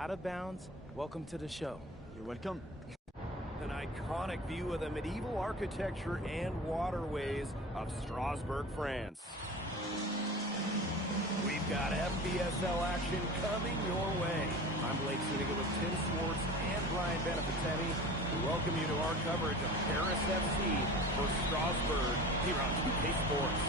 out of bounds, welcome to the show. You're welcome. An iconic view of the medieval architecture and waterways of Strasbourg, France. We've got FPSL action coming your way. I'm Blake Zuniga with Tim Swartz and Brian Beneficetti. We welcome you to our coverage of Paris FC for Strasbourg here on 2K Sports.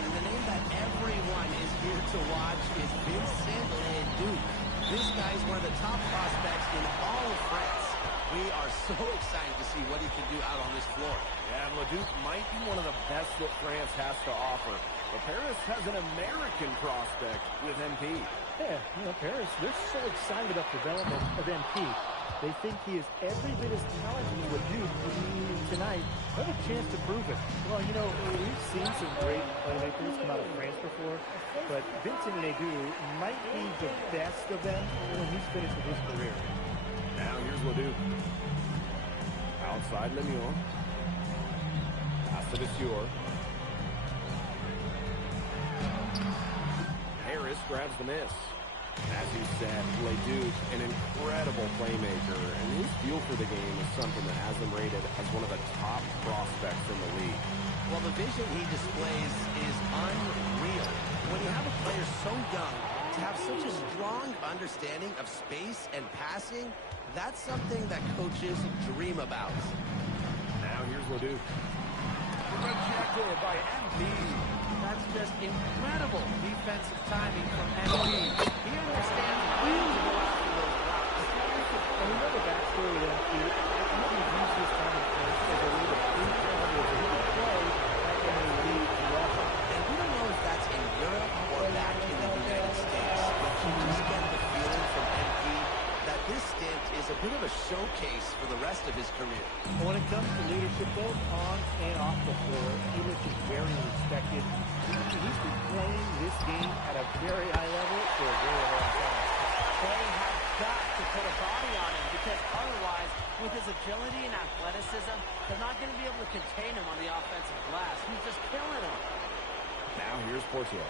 And the name that everyone is here to watch is Vincent Leduc. This guy is one of the top prospects in all of France. We are so excited to see what he can do out on this floor. Yeah, Leduc might be one of the best that France has to offer. But Paris has an American prospect with MP. Yeah, Paris, they're so excited about the development of MP. They think he is every bit as talented as Leduc. Tonight, they have a chance to prove it. Well, we've seen some great playmakers come out of France before, but Vincent Leduc might be the best of them when he's finished with his career. Now here's Leduc. Outside Lemieux. Pass to Monsieur. Harris grabs the miss. As you said, Leduc, an incredible playmaker, and his feel for the game is something that has him rated as one of the top prospects in the league. Well, the vision he displays is unreal. When you have a player so young, to have such a strong understanding of space and passing, that's something that coaches dream about. Now here's Leduc. Rejected by MP. That's just incredible defensive timing from MP. He understands when to go after those routes. And we know the backstory of MP. I think he's used his time in France as a way to prove to others that he can play in a league level. And we don't know if that's in Europe or back in the United States, but you just get the feeling from MP that this stint is a bit of a showcase for the rest of his career. When it comes to leadership, both on and off the floor, Illich is very respected. He's been playing this game at a very high level for a very long time. They have got to put a body on him because otherwise, with his agility and athleticism, they're not going to be able to contain him on the offensive glass. He's just killing him. Now here's Portier.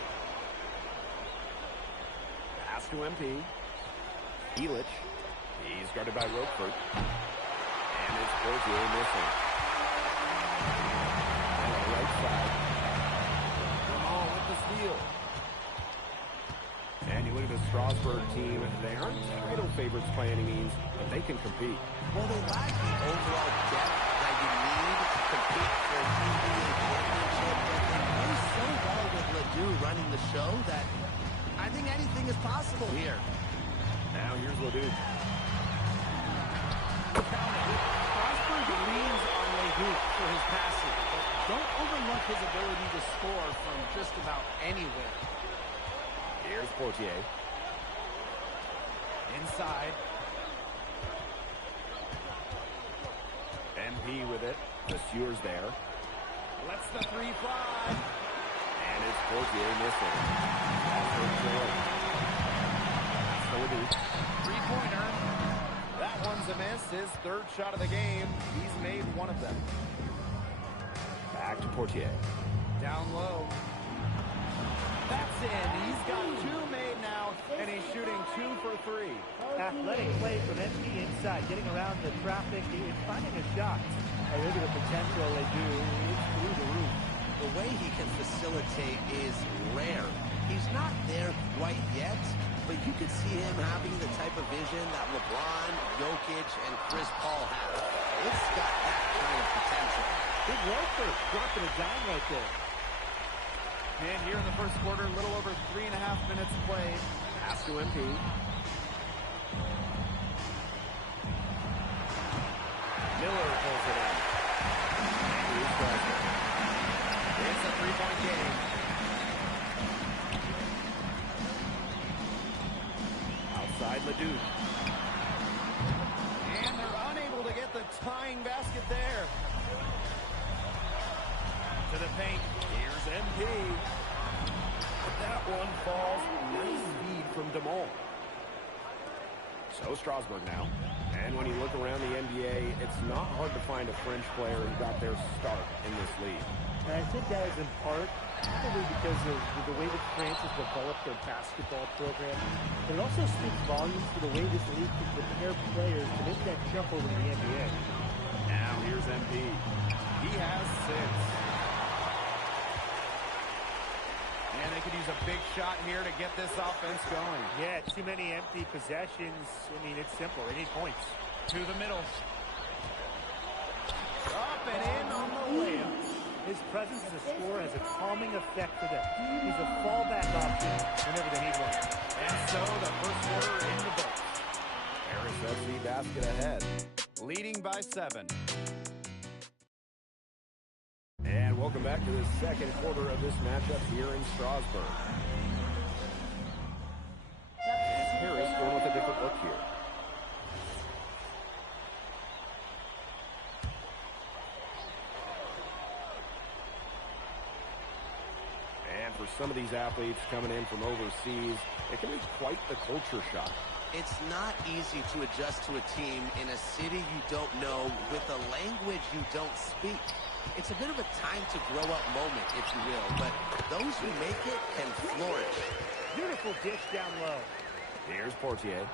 Pass to MP. Illich. He's guarded by Roquefort. And it's Portier missing. On the right side. Jamal with the steal. And you look at the Strasbourg team. They aren't title favorites by any means, but they can compete. Well, they lack the overall depth that you need to compete for a NBA championship, but they play so well with Ledoux running the show that I think anything is possible here. Now here's Ledoux. Strasbourg leans on Leduc for his passing, but don't overlook his ability to score from just about anywhere. Here's Portier. Inside. MP with it. Monsieur's there. Lets the three fly. And it's Portier missing. That's the Leduc. Three-pointer. That one's a miss. His third shot of the game. He's made one of them. Back to Portier. Down low. That's in. He's got two made now, and he's shooting 2 for 3. Athletic play from MP inside, getting around the traffic, and finding a shot. I look at the potential they do. It's through the roof. The way he can facilitate is rare. He's not there quite yet, but you could see him having the type of vision that LeBron, Jokic, and Chris Paul have. It's got that kind of potential. Big Roquefort dropping a dime right there. And here in the first quarter, a little over 3.5 minutes played. Pass to MP. Miller pulls it in. It's a three-point game. Outside Leduc. And they're unable to get the tying basket there. To the paint. Here's MP. But that one falls. Nice feed from DeMol. So Strasbourg now. And when you look around the NBA, it's not hard to find a French player who got their start in this league. And I think that is in part probably because of the way that France has developed their basketball program. But it also speaks volumes to the way this league can prepare players to make that jump over to the NBA. Now here's MP. He has 6. And they could use a big shot here to get this offense going. Yeah, too many empty possessions. I mean, it's simple. They need points. To the middle. Up and in on the layup. His presence as a scorer has a calming effect for them. He's a fallback option whenever they need one. And so the first quarter in the books. Paris FC basket ahead, leading by 7. And welcome back to the second quarter of this matchup here in Strasbourg. And Paris going with a different look here. And for some of these athletes coming in from overseas, it can be quite the culture shock. It's not easy to adjust to a team in a city you don't know with a language you don't speak. It's a bit of a time to grow up moment, if you will, but those who make it can flourish. Beautiful dish down low. Here's Portier.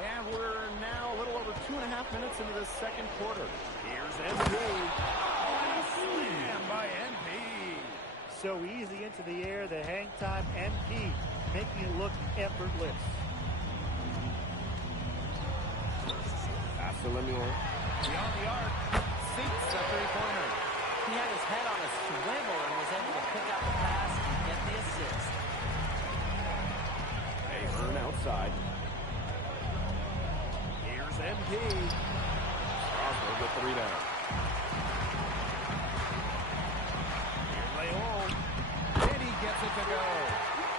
And we're now a little over 2.5 minutes into the second quarter. Here's MP. Oh, and a slam by MP. So easy into the air, the hang time, MP, making it look effortless. Pass to Lemuel. Beyond the arc. Sinks the three-pointer. He had his head on a swivel and was able to pick out the pass and get the assist. Ahern outside. Here's MP. Strasbourg with the rebound. Here's Leon. And he gets it to go.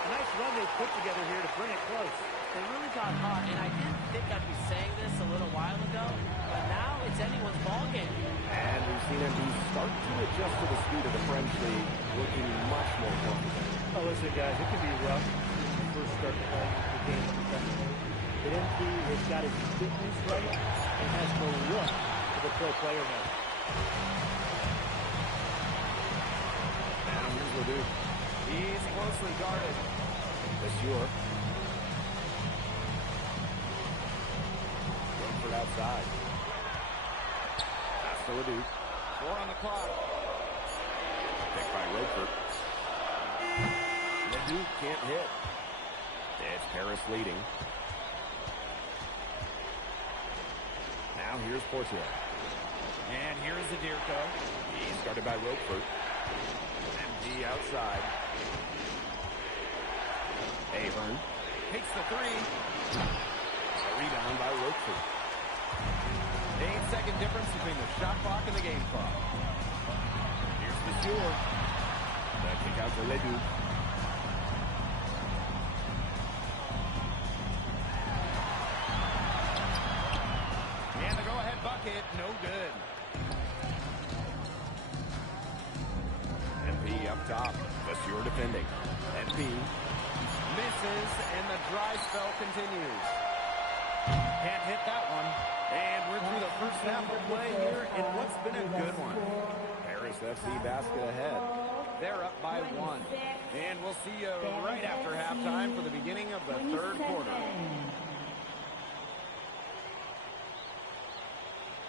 A nice run they put together here to bring it close. They really got hot, and I didn't think I'd be saying this a little while ago, but now it's anyone's ballgame. And we've seen MP start to adjust to the speed of the French league, looking much more comfortable. Oh, listen, guys, it can be rough when you first start playing the game professionally. But MP has got his fitness right and has the look of a pro player now. Now here's Leduc. He's closely guarded. Monsieur. Rumford outside. Pass to Leduc. 4 on the clock. Picked by Roper. Leduc can't hit. It's Paris leading. Now here's Portier. And here's Zadirko. He's guarded by Roper. MD outside. Ahern takes the 3. A rebound by Roper. 8-second difference between the shot clock and the game clock. Here's Monsieur. The kick out to Leduc. And the go-ahead bucket, no good. MP up top. Monsieur defending. MP misses, and the dry spell continues. Can't hit that one. And we're through the first half of play here in what's been a good one. Paris FC basket ahead. They're up by 1. And we'll see you right after halftime for the beginning of the third quarter.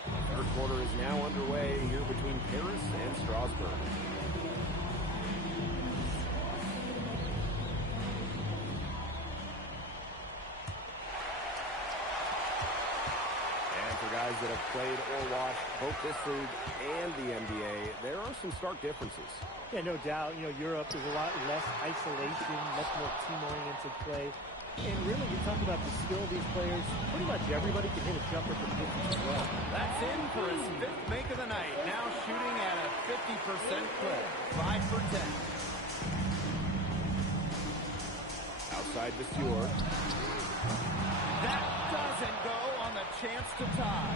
The third quarter is now underway here between Paris and Strasbourg. Guys that have played or watched both this league and the NBA, there are some stark differences. Yeah, no doubt. You know, Europe is a lot less isolation, much more team-oriented play. And really, you talk about the skill of these players, pretty much everybody can hit a jumper from distance as well. That's in for his 5th make of the night. Now shooting at a 50% clip. 5 for 10. Outside Monsieur. That doesn't go on the chance to tie.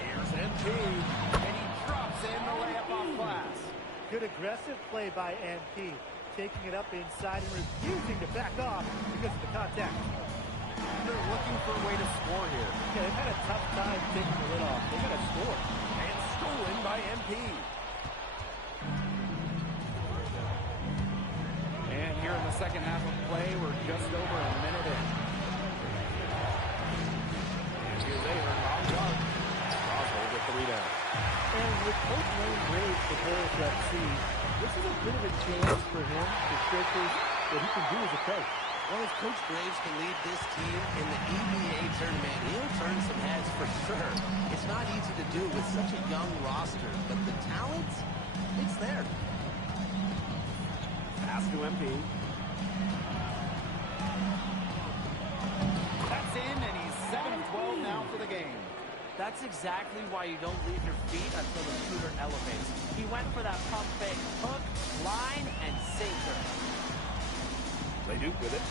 Here's MP, and he drops in the layup off glass. Good aggressive play by MP, taking it up inside and refusing to back off because of the contact. They're looking for a way to score here. Yeah, they've had a tough time taking the lid off. They got to score. And stolen by MP. And here in the second half of play, we're just over a minute in. And here's Ahern on guard. Strasburg with the rebound. And with Coach Wayne Graves for Paris FC, this is a bit of a chance for him to showcase what he can do as a coach. Well, if Coach Graves can lead this team in the EBA tournament, he'll turn some heads for sure. It's not easy to do with such a young roster, but the talent, it's there. Pass to MP. That's in, and he's 7 of 12 now for the game. That's exactly why you don't leave your feet until the shooter elevates. He went for that pump fake hook, line, and sinker. Leduc with it.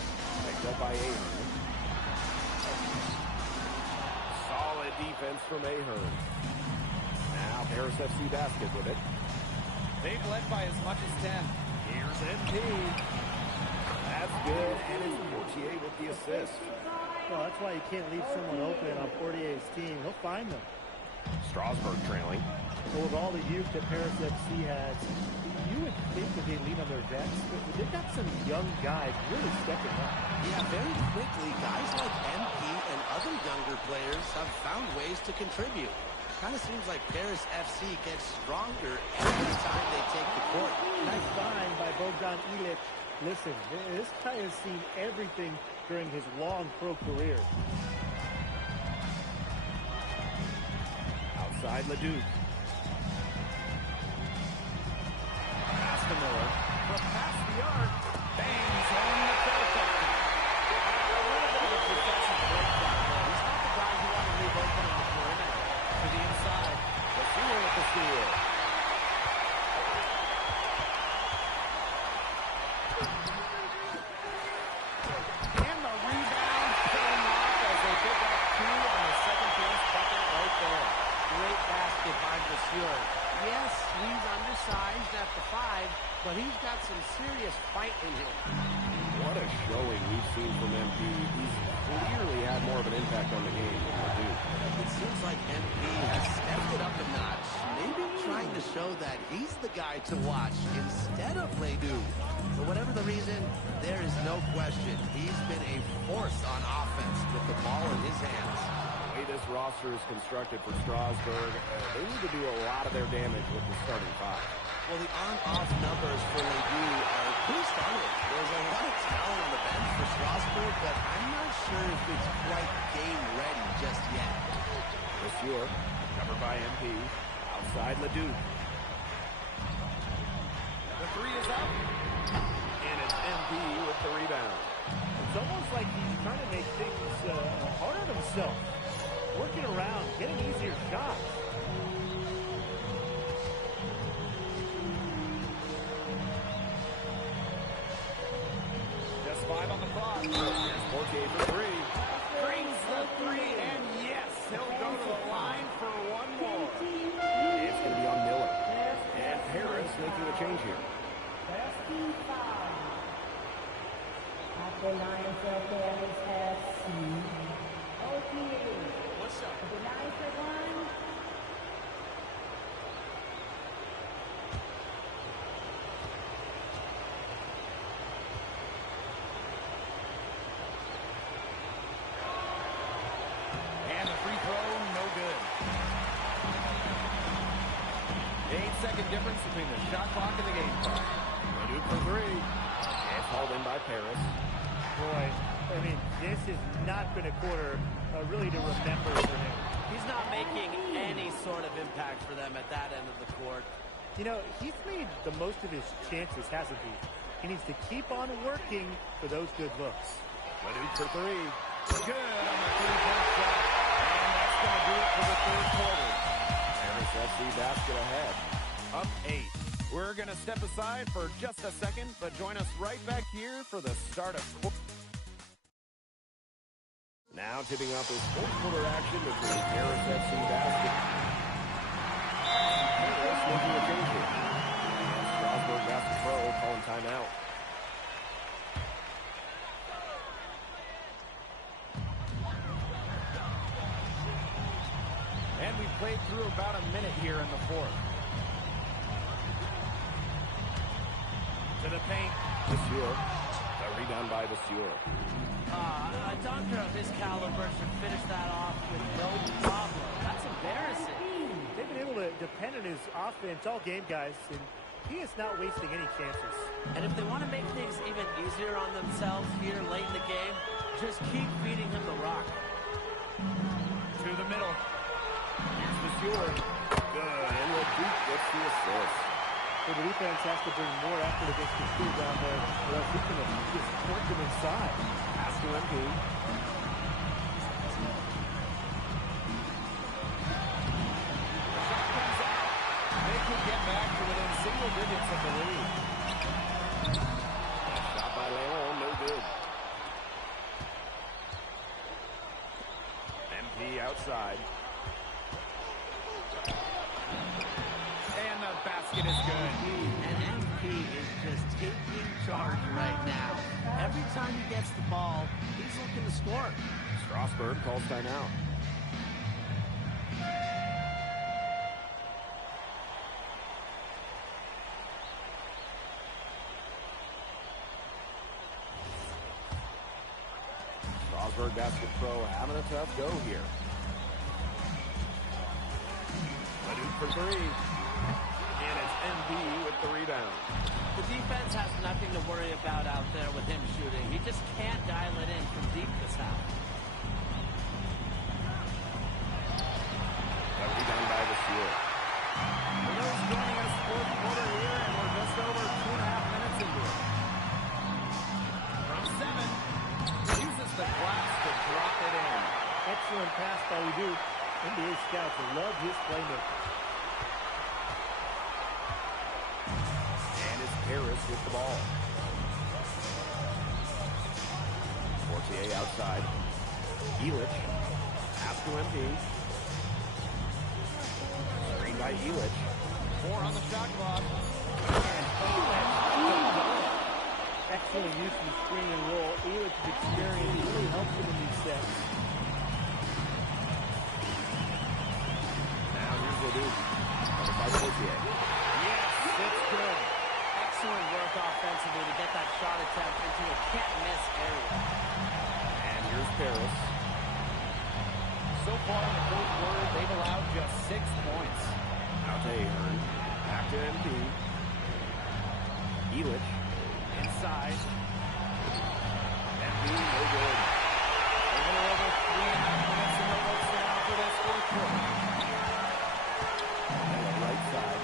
Picked up by Ahern. Solid defense from Ahern. Now Paris FC basket with it. They've led by as much as 10. Here's MP. That's good, and it's Portier with the assist. Well, that's why you can't leave someone open on Portier's team. He'll find them. Strasburg trailing. Well, with all the youth that Paris FC has, you would think that they lean on their vets, but they've got some young guys really stepping up. Yeah, very quickly, guys like MP and other younger players have found ways to contribute. Kind of seems like Paris FC gets stronger every time they take the court. Nice find by Bogdan Ilic. Listen, this guy has seen everything during his long pro career. Outside Leduc. Pass to Miller. From past the arc. Bangs home the Celtics. A little bit of a defensive breakdown there. He's not the guy you want to leave open on the perimeter. To the inside. The Sealer with the steal. And the rebound came off as they pick up 2 on the second chance bucket right there. Great basket by Brasseur. Yes, he's undersized at the 5, but he's got some serious fight in him. What a showing we've seen from MP. He's clearly had more of an impact on the game than Leduc. It seems like MP has stepped it up a notch, maybe trying to show that he's the guy to watch instead of Leduc. For whatever the reason, there is no question he's been a force on offense with the ball in his hands. The way this roster is constructed for Strasburg, they need to do a lot of their damage with the starting 5. Well, the on-off numbers for Leduc are pretty stunning. There's a lot of talent on the bench for Strasburg, but I'm not sure if it's quite game-ready just yet. Brasseur, covered by MP. Outside Leduc. The 3 is up. And it's MP with the rebound. It's almost like he's trying to make things harder on himself. Working around, getting easier shots. Just 5 on the clock. Here's Portier for 3. Brings the 3, and yes, he'll go to the line for one more. It's going to be on Miller. And Paris making a change here. At the line for Paris FC. What's up? The line for 1. And the free throw, no good. 8-second difference between the shot clock and the game clock. Leduc for 3. It's hauled in by Paris. Boy, I mean, this has not been a quarter really to remember for him. He's not making any sort of impact for them at that end of the court. You know, he's made the most of his chances, hasn't he? He needs to keep on working for those good looks. Leduc for 3. Good on the three-point shot. And that's going to do it for the third quarter. Paris FC basket ahead. Up 8. We're going to step aside for just a second, but join us right back here for the start of quarter. Now tipping off this fourth quarter action between Paris FC basket. Paris making a change here. Strasburg Basket Pro calling timeout. we played through about a minute here in the fourth. To the paint. Vasseur. The rebound by Vasseur. A doctor of his caliber should finish that off with no problem. That's embarrassing. They've been able to depend on his offense all game, guys, and he is not wasting any chances. And if they want to make things even easier on themselves here late in the game, just keep feeding him the rock. To the middle. Here's Vasseur. Good. And LeDuc gets the assist. So the defense has to bring more effort against the school down there, or else he's going to just point them inside. Pass to MP. Shot comes out. They could get back to within single digits of the lead. Shot by Leon, no good. MP outside. And the basket is good. And MP is just taking charge right now. Every time he gets the ball, he's looking to score. Strasburg calls timeout. Strasburg Basket Pro having a tough go here. LeDuc for three. And it's MP with the rebound. The defense has nothing to worry about out there with him shooting. He just can't dial it in from deep this half. The rebound by Vasseur. For those joining us, fourth quarter here, and we're just over 2.5 minutes into it. From 7, uses the glass to drop it in. Excellent pass by LeDuc. NBA scouts love his playmaking. And it's Harris with the ball. Fortier outside. Elich. Pass to MP. Screen by Elich. 4 on the shot clock. Excellent use of the screen and roll. Elich's experience really helps him in these sets. Now here's LeDuc. Covered by Fortier. Yes, it's good. Excellent work offensively to get that shot attempt into a can't-miss area. And here's Paris. So far in the fourth quarter, they've allowed just 6 points. Out to Ahern. Back to MP. Elich. Inside. MP, no good. A little over 3.5 minutes in the books now for this fourth quarter. On the right side.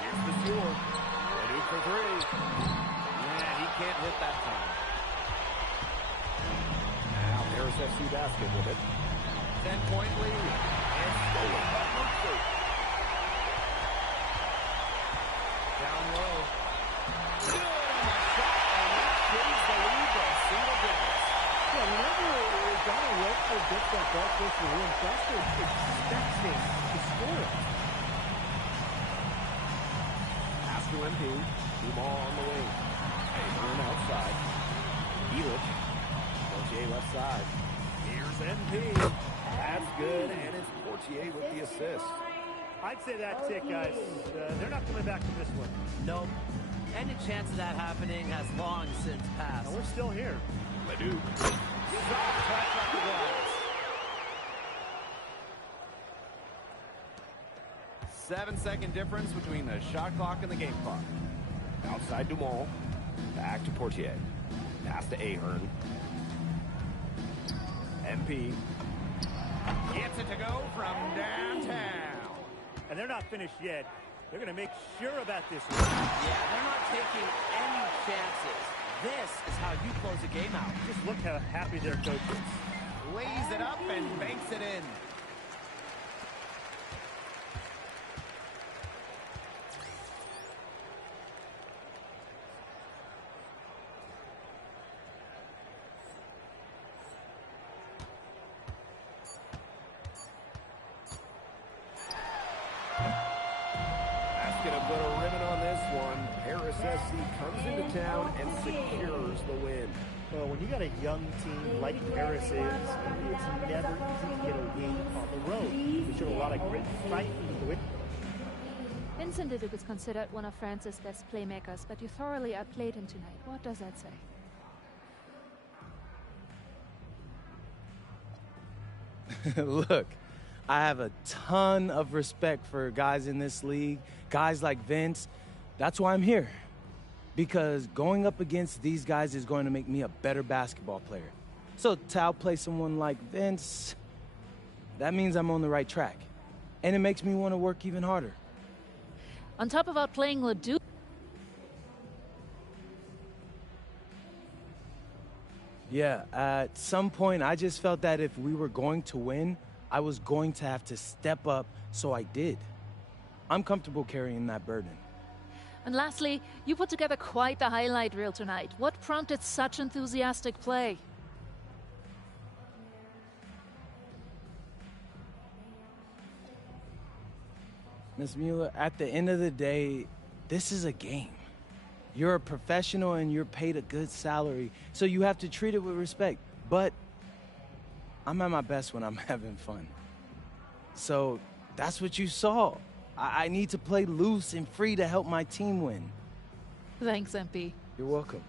Here's Vasseur. LeDuc for three. Yeah, he can't hit that time. Now Paris FC Basket with it. 10-point lead. And stolen by Murphy. Down low. Good on the shot, and that carries the lead to single digits. Yeah, whenever Donald Rockford gets that ball close to the rim, Strasburg expects him to score it. Pass to MP. Dumas on the wing. Ahern outside. Elich. Fortier left side. Here's MP. That's good, and it's Fortier with the assist. I'd say that's it, guys. They're not coming back from this one. Nope. Any chance of that happening has long since passed. And we're still here. LeDuc. Soft touch off the glass. 7-second difference between the shot clock and the game clock. Outside Dumas. Back to Portier. Pass to Ahern. MP. Gets it to go from downtown. And they're not finished yet. They're going to make sure about this one. Yeah, they're not taking any chances. This is how you close a game out. Just look how happy their coach is. Lays it up and banks it in. Gonna put a ribbon on this one. Paris SC comes into town and secures the win. Well, when you got a young team like Paris is, it's never easy to get a win on the road. They showed a lot of grit and fight to win. Vincent Leduc is considered one of France's best playmakers, but you thoroughly outplayed him tonight. What does that say? Look, I have a ton of respect for guys in this league, guys like Vince. That's why I'm here. Because going up against these guys is going to make me a better basketball player. So to outplay someone like Vince, that means I'm on the right track. And it makes me want to work even harder. On top of outplaying Leduc, Yeah, at some point, I just felt that if we were going to win, I was going to have to step up, so I did. I'm comfortable carrying that burden. and lastly, you put together quite the highlight reel tonight. What prompted such enthusiastic play? Ms. Mueller, at the end of the day, this is a game. You're a professional and you're paid a good salary, so you have to treat it with respect. But I'm at my best when I'm having fun. So that's what you saw. I need to play loose and free to help my team win. Thanks, MP. You're welcome.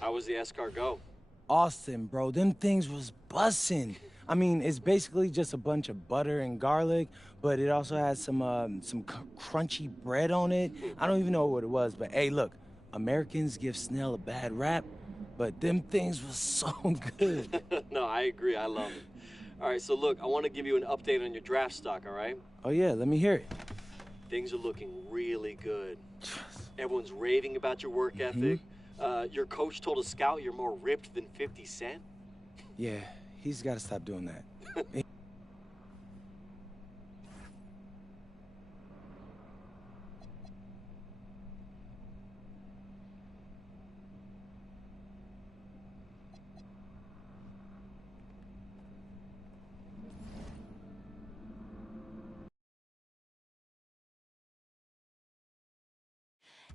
How was the escargot? Austin, bro, them things was bussin'. I mean, it's basically just a bunch of butter and garlic, but it also has some crunchy bread on it. I don't even know what it was, but hey, look, Americans give Snell a bad rap, but them things was so good. No, I agree. I love it. All right, so look, I want to give you an update on your draft stock, all right? Oh yeah, let me hear it. Things are looking really good. Everyone's raving about your work ethic. Your coach told a scout you're more ripped than 50 Cent. Yeah, he's got to stop doing that.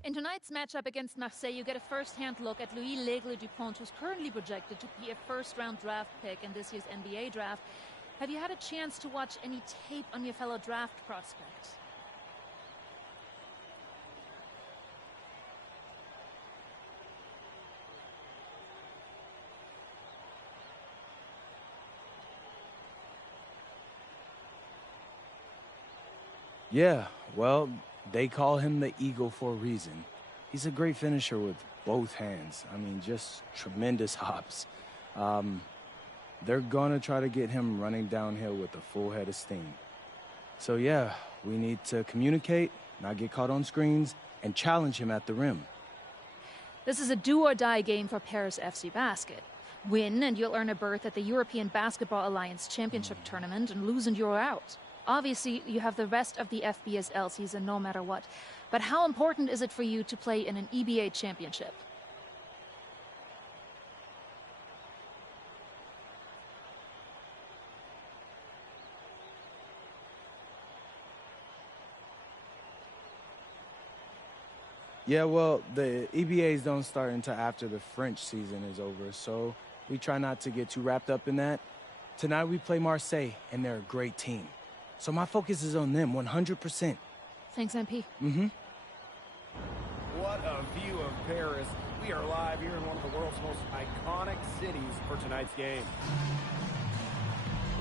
In tonight's matchup against Marseille, you get a first-hand look at Louis L'Aigle Dupont, who's currently projected to be a first-round draft pick in this year's NBA draft. Have you had a chance to watch any tape on your fellow draft prospects? Yeah, well, they call him the Eagle for a reason. He's a great finisher with both hands. I mean, just tremendous hops. They're gonna try to get him running downhill with a full head of steam. So yeah, we need to communicate, not get caught on screens, and challenge him at the rim. This is a do-or-die game for Paris FC Basket. Win, and you'll earn a berth at the European Basketball Alliance Championship Tournament, and lose and you're out. Obviously, you have the rest of the FBSL season no matter what. But how important is it for you to play in an EBA championship? Yeah, well, the EBAs don't start until after the French season is over, so we try not to get too wrapped up in that. Tonight we play Marseille, and they're a great team. So my focus is on them, 100%. Thanks, MP. What a view of Paris. We are live here in one of the world's most iconic cities for tonight's game.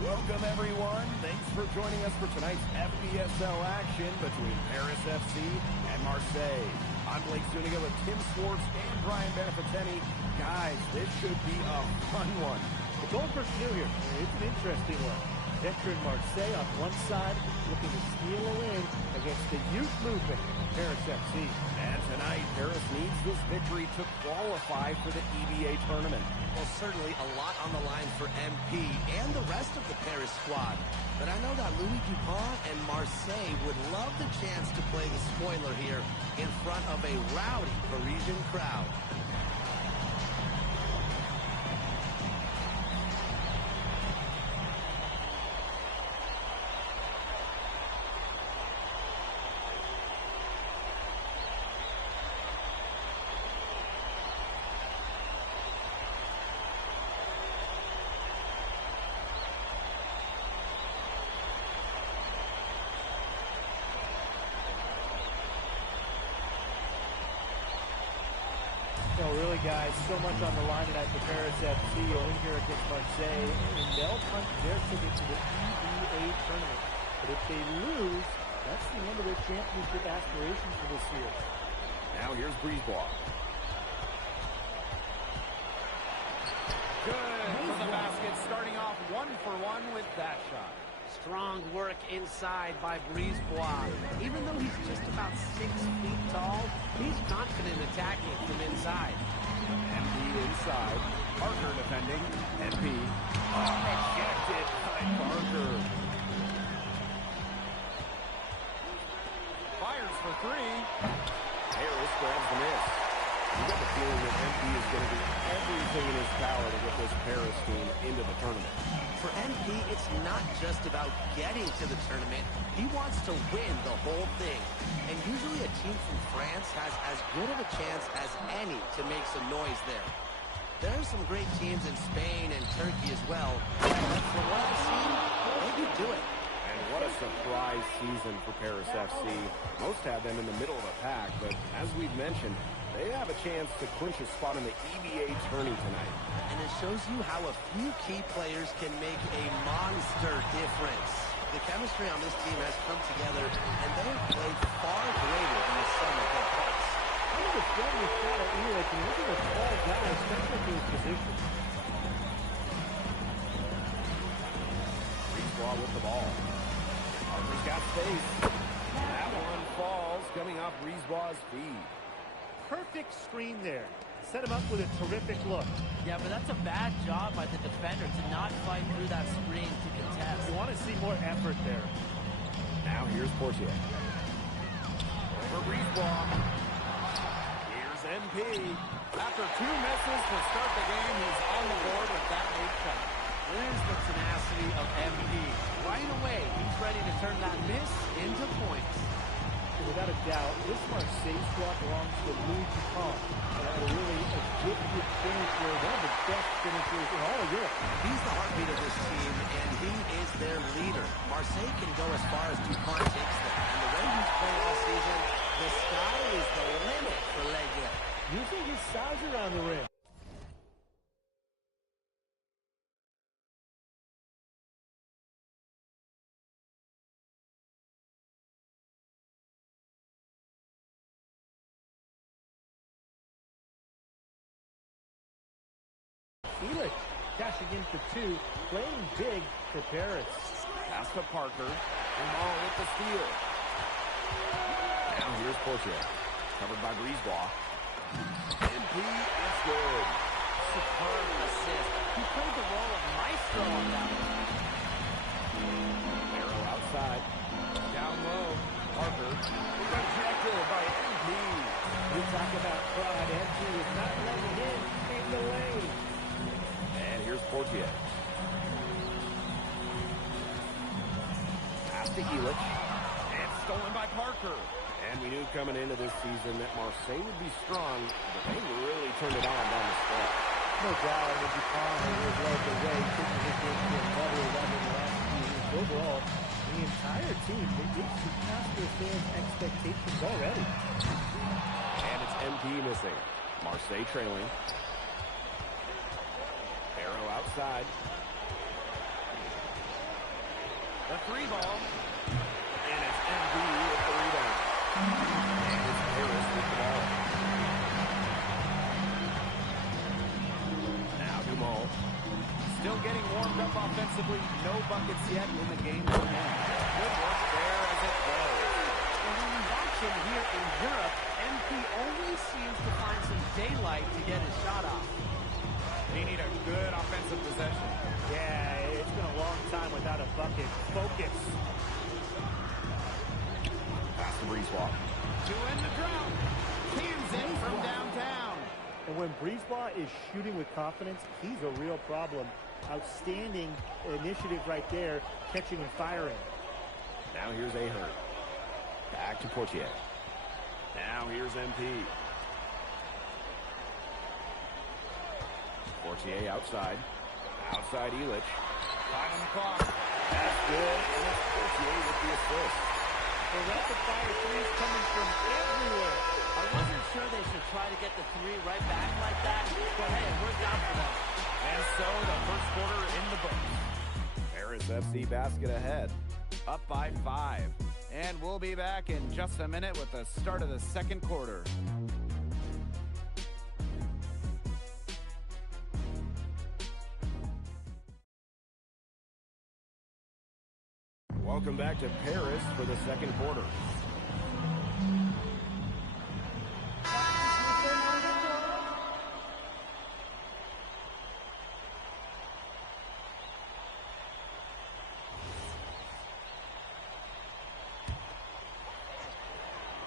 Welcome, everyone. Thanks for joining us for tonight's FBSL action between Paris FC and Marseille. I'm Blake Zuniga with Tim Swartz and Brian Beneficeni. Guys, this should be a fun one. The goal for two here. It's an interesting one. Veteran Marseille on one side, looking to steal a win against the youth movement of Paris FC. And Tonight, Paris needs this victory to qualify for the EVA tournament. Well, certainly a lot on the line for MP and the rest of the Paris squad. But I know that Louis Dupont and Marseille would love the chance to play the spoiler here in front of a rowdy Parisian crowd. No, really, guys, so much on the line tonight for Paris FC. Only here against Marseille, and they'll punch their ticket to the EVA tournament. But if they lose, that's the end of their championship aspirations for this year. Now here's Brisebois. Good for the basket, starting off 1-for-1 with that shot. Strong work inside by Brisebois. Even though he's just about 6 feet tall, he's confident attacking from inside. MP inside. Parker defending. MP. Rejected by Parker. Fires for three. Harris grabs the miss. You get the feeling that MP is going to do everything in his power to get this Paris team into the tournament. For MP, it's not just about getting to the tournament. He wants to win the whole thing. And usually a team from France has as good of a chance as any to make some noise there. There are some great teams in Spain and Turkey as well. But from what I've seen, they can do it. And what a surprise season for Paris FC. Most have them in the middle of the pack, but as we've mentioned, they have a chance to clinch a spot in the EVA tourney tonight. And it shows you how a few key players can make a monster difference. The chemistry on this team has come together, and they have played far greater than the sum of their parts. I think it's getting the shot at Elic, and look at the tall guy, especially for his position. Brisebois with the ball. Parker's got space. That one falls, coming off Brisebois' feet. Perfect screen there. Set him up with a terrific look. Yeah, but that's a bad job by the defender to not fight through that screen to contest. You want to see more effort there. Now here's Portier. For Brisebois. Here's MP. After 2 misses to start the game, he's on the board with that late shot. There's the tenacity of MP. Right away, he's ready to turn that miss into points. Without a doubt, this Marseille squad belongs to Louis Dupont. Really a gifted finisher, one of the best finishers in all of Europe. He's the heartbeat of this team, and he is their leader. Marseille can go as far as Dupont takes them. And the way he's played all season, the sky is the limit for Legia. Using his size around the rim. Elic cashing in for 2, playing big for Paris. Pass to Parker. Jamal with the steal. Now here's Portier. Covered by Brisebois. MP, it's good. Superb assist. He played the role of maestro on that one. Arrow outside. Down low. Parker. Rejected by MP. You talk about pride. MP is not letting him in the lane. And here's Portier. Pass to Elic. And stolen by Parker. And we knew coming into this season that Marseille would be strong, but they really turned it on down the stretch. No doubt that Dupont has led the way, taking his game to another level in the last few years. Overall, the entire team, they've surpassed their fans' expectations already. And it's MP missing. Marseille trailing. Arrow outside. The 3 ball. And it's MP with the rebound. And it's Harris with the ball. Now Dumont. Still getting warmed up offensively. No buckets yet in the game for him. Good work there as it goes. And when you watch him here in Europe, MP He only seems to find some daylight to get his shot off. They need a good offensive possession. Yeah, it's been a long time without a bucket. Focus. Pass to Breezewalk. To end the drought. Cans in from downtown. And when Breezewalk is shooting with confidence, he's a real problem. Outstanding initiative right there, catching and firing. Now here's Ahern. Back to Portier. Now here's MP. Portier outside. Outside Elich. Time on the clock. That's good. And it's Portier with the assist. The rapid-fire threes coming from everywhere. I wasn't sure they should try to get the three right back like that, but hey, it worked out for them. And so the first quarter in the books. Paris FC basket ahead. Up by 5. And we'll be back in just a minute with the start of the second quarter. Welcome back to Paris for the second quarter.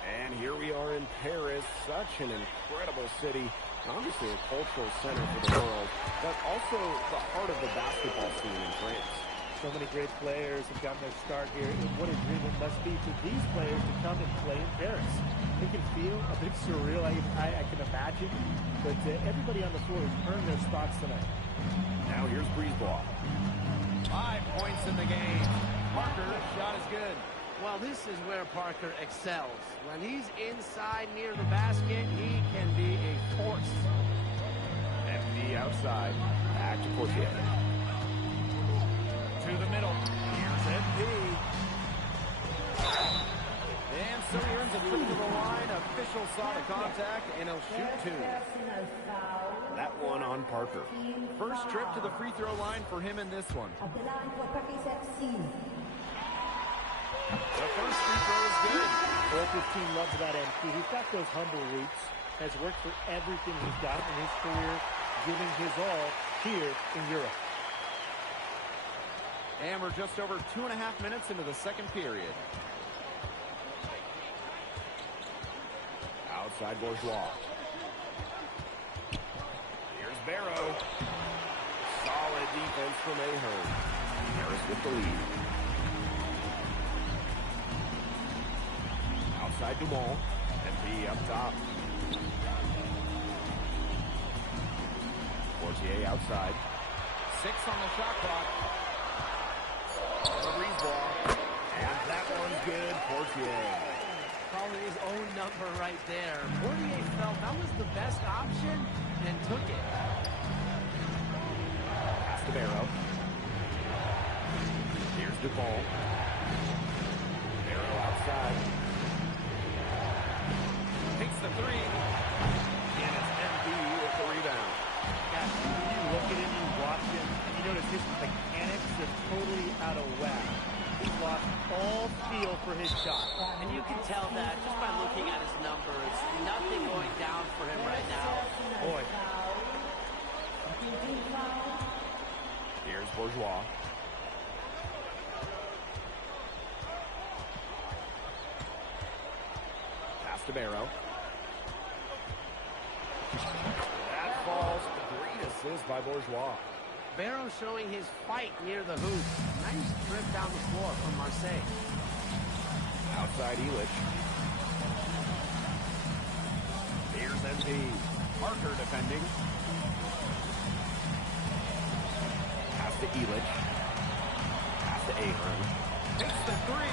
And here we are in Paris, such an incredible city. Obviously a cultural center for the world, but also the heart of the basketball scene in France. So many great players have gotten their start here, and what a dream it must be for these players to come and play in Paris. It can feel a bit surreal, I can imagine, but everybody on the floor has earned their spots tonight. Now here's Breezewalk. 5 points in the game. Parker, shot is good. Well, this is where Parker excels. When he's inside near the basket, he can be a force. FD outside. Back to Portier. To the middle. Here's MP. And so he earns a trip to the line. Official saw the contact, and he'll shoot 2. That one on Parker. First trip to the free throw line for him in this one. The first free throw is good. Well, this team loves that MP. He's got those humble roots, has worked for everything he's got in his career, giving his all here in Europe. And we're just over 2.5 minutes into the second period. Outside Bourgeois. Here's Barrow. Solid defense from Ahern. Harris with the lead. Outside Dumont. MP up top. Portier outside. 6 on the shot clock. The Breezewalk. And that one's good. Portier. Calling his own number right there. Portier felt that was the best option and took it. Pass to Barrow. Here's DePaul. Barrow outside. Takes the 3. And it's MB with the rebound. Gosh, when you look at him, you watch him, and you notice his mechanics are totally out of whack. He's lost all feel for his shot. And you can tell that just by looking at his numbers. Nothing going down for him right now. Boy. Here's Bourgeois. Pass to Barrow. That falls. Great assist by Bourgeois. Barrow showing his fight near the hoop. Nice trip down the floor from Marseille. Outside Elich. Here's MP. Parker defending. Pass to Elich. Pass to Ahern. Takes the 3.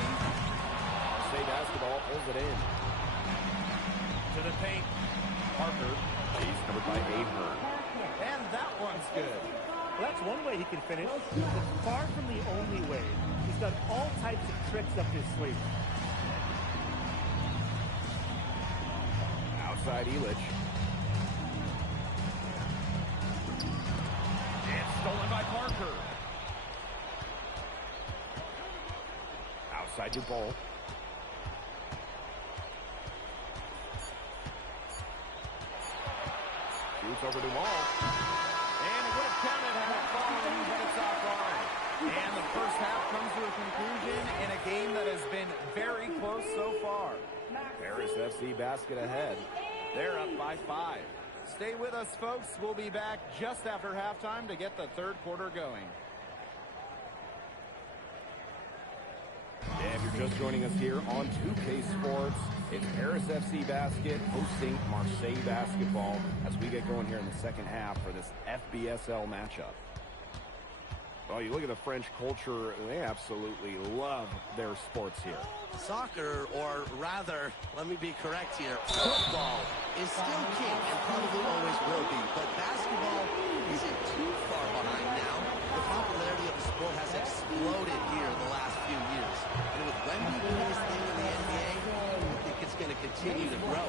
State basketball pulls it in. To the paint. Parker. He's covered by Ahern. And that one's good. Well, that's one way he can finish. It's far from the only way. He's got all types of tricks up his sleeve. Outside Elich. And stolen by Parker. Outside Dupont. Shoots over to Wall. And it would have counted had it fallen, but it's offline. And the first half comes to a conclusion in a game that has been very close so far. Paris FC basket ahead. They're up by 5. Stay with us, folks. We'll be back just after halftime to get the third quarter going. Yeah, if you're just joining us here on 2K Sports, it's Paris FC Basket hosting Marseille Basketball as we get going here in the second half for this FBSL matchup. Well, you look at the French culture, they absolutely love their sports here. Soccer, or rather, let me be correct here, football is still king and probably always will be, but basketball isn't too far behind now. The popularity of the sport has exploded here in the last few years. And with Wemby doing his thing in the NBA, I think it's going to continue to grow.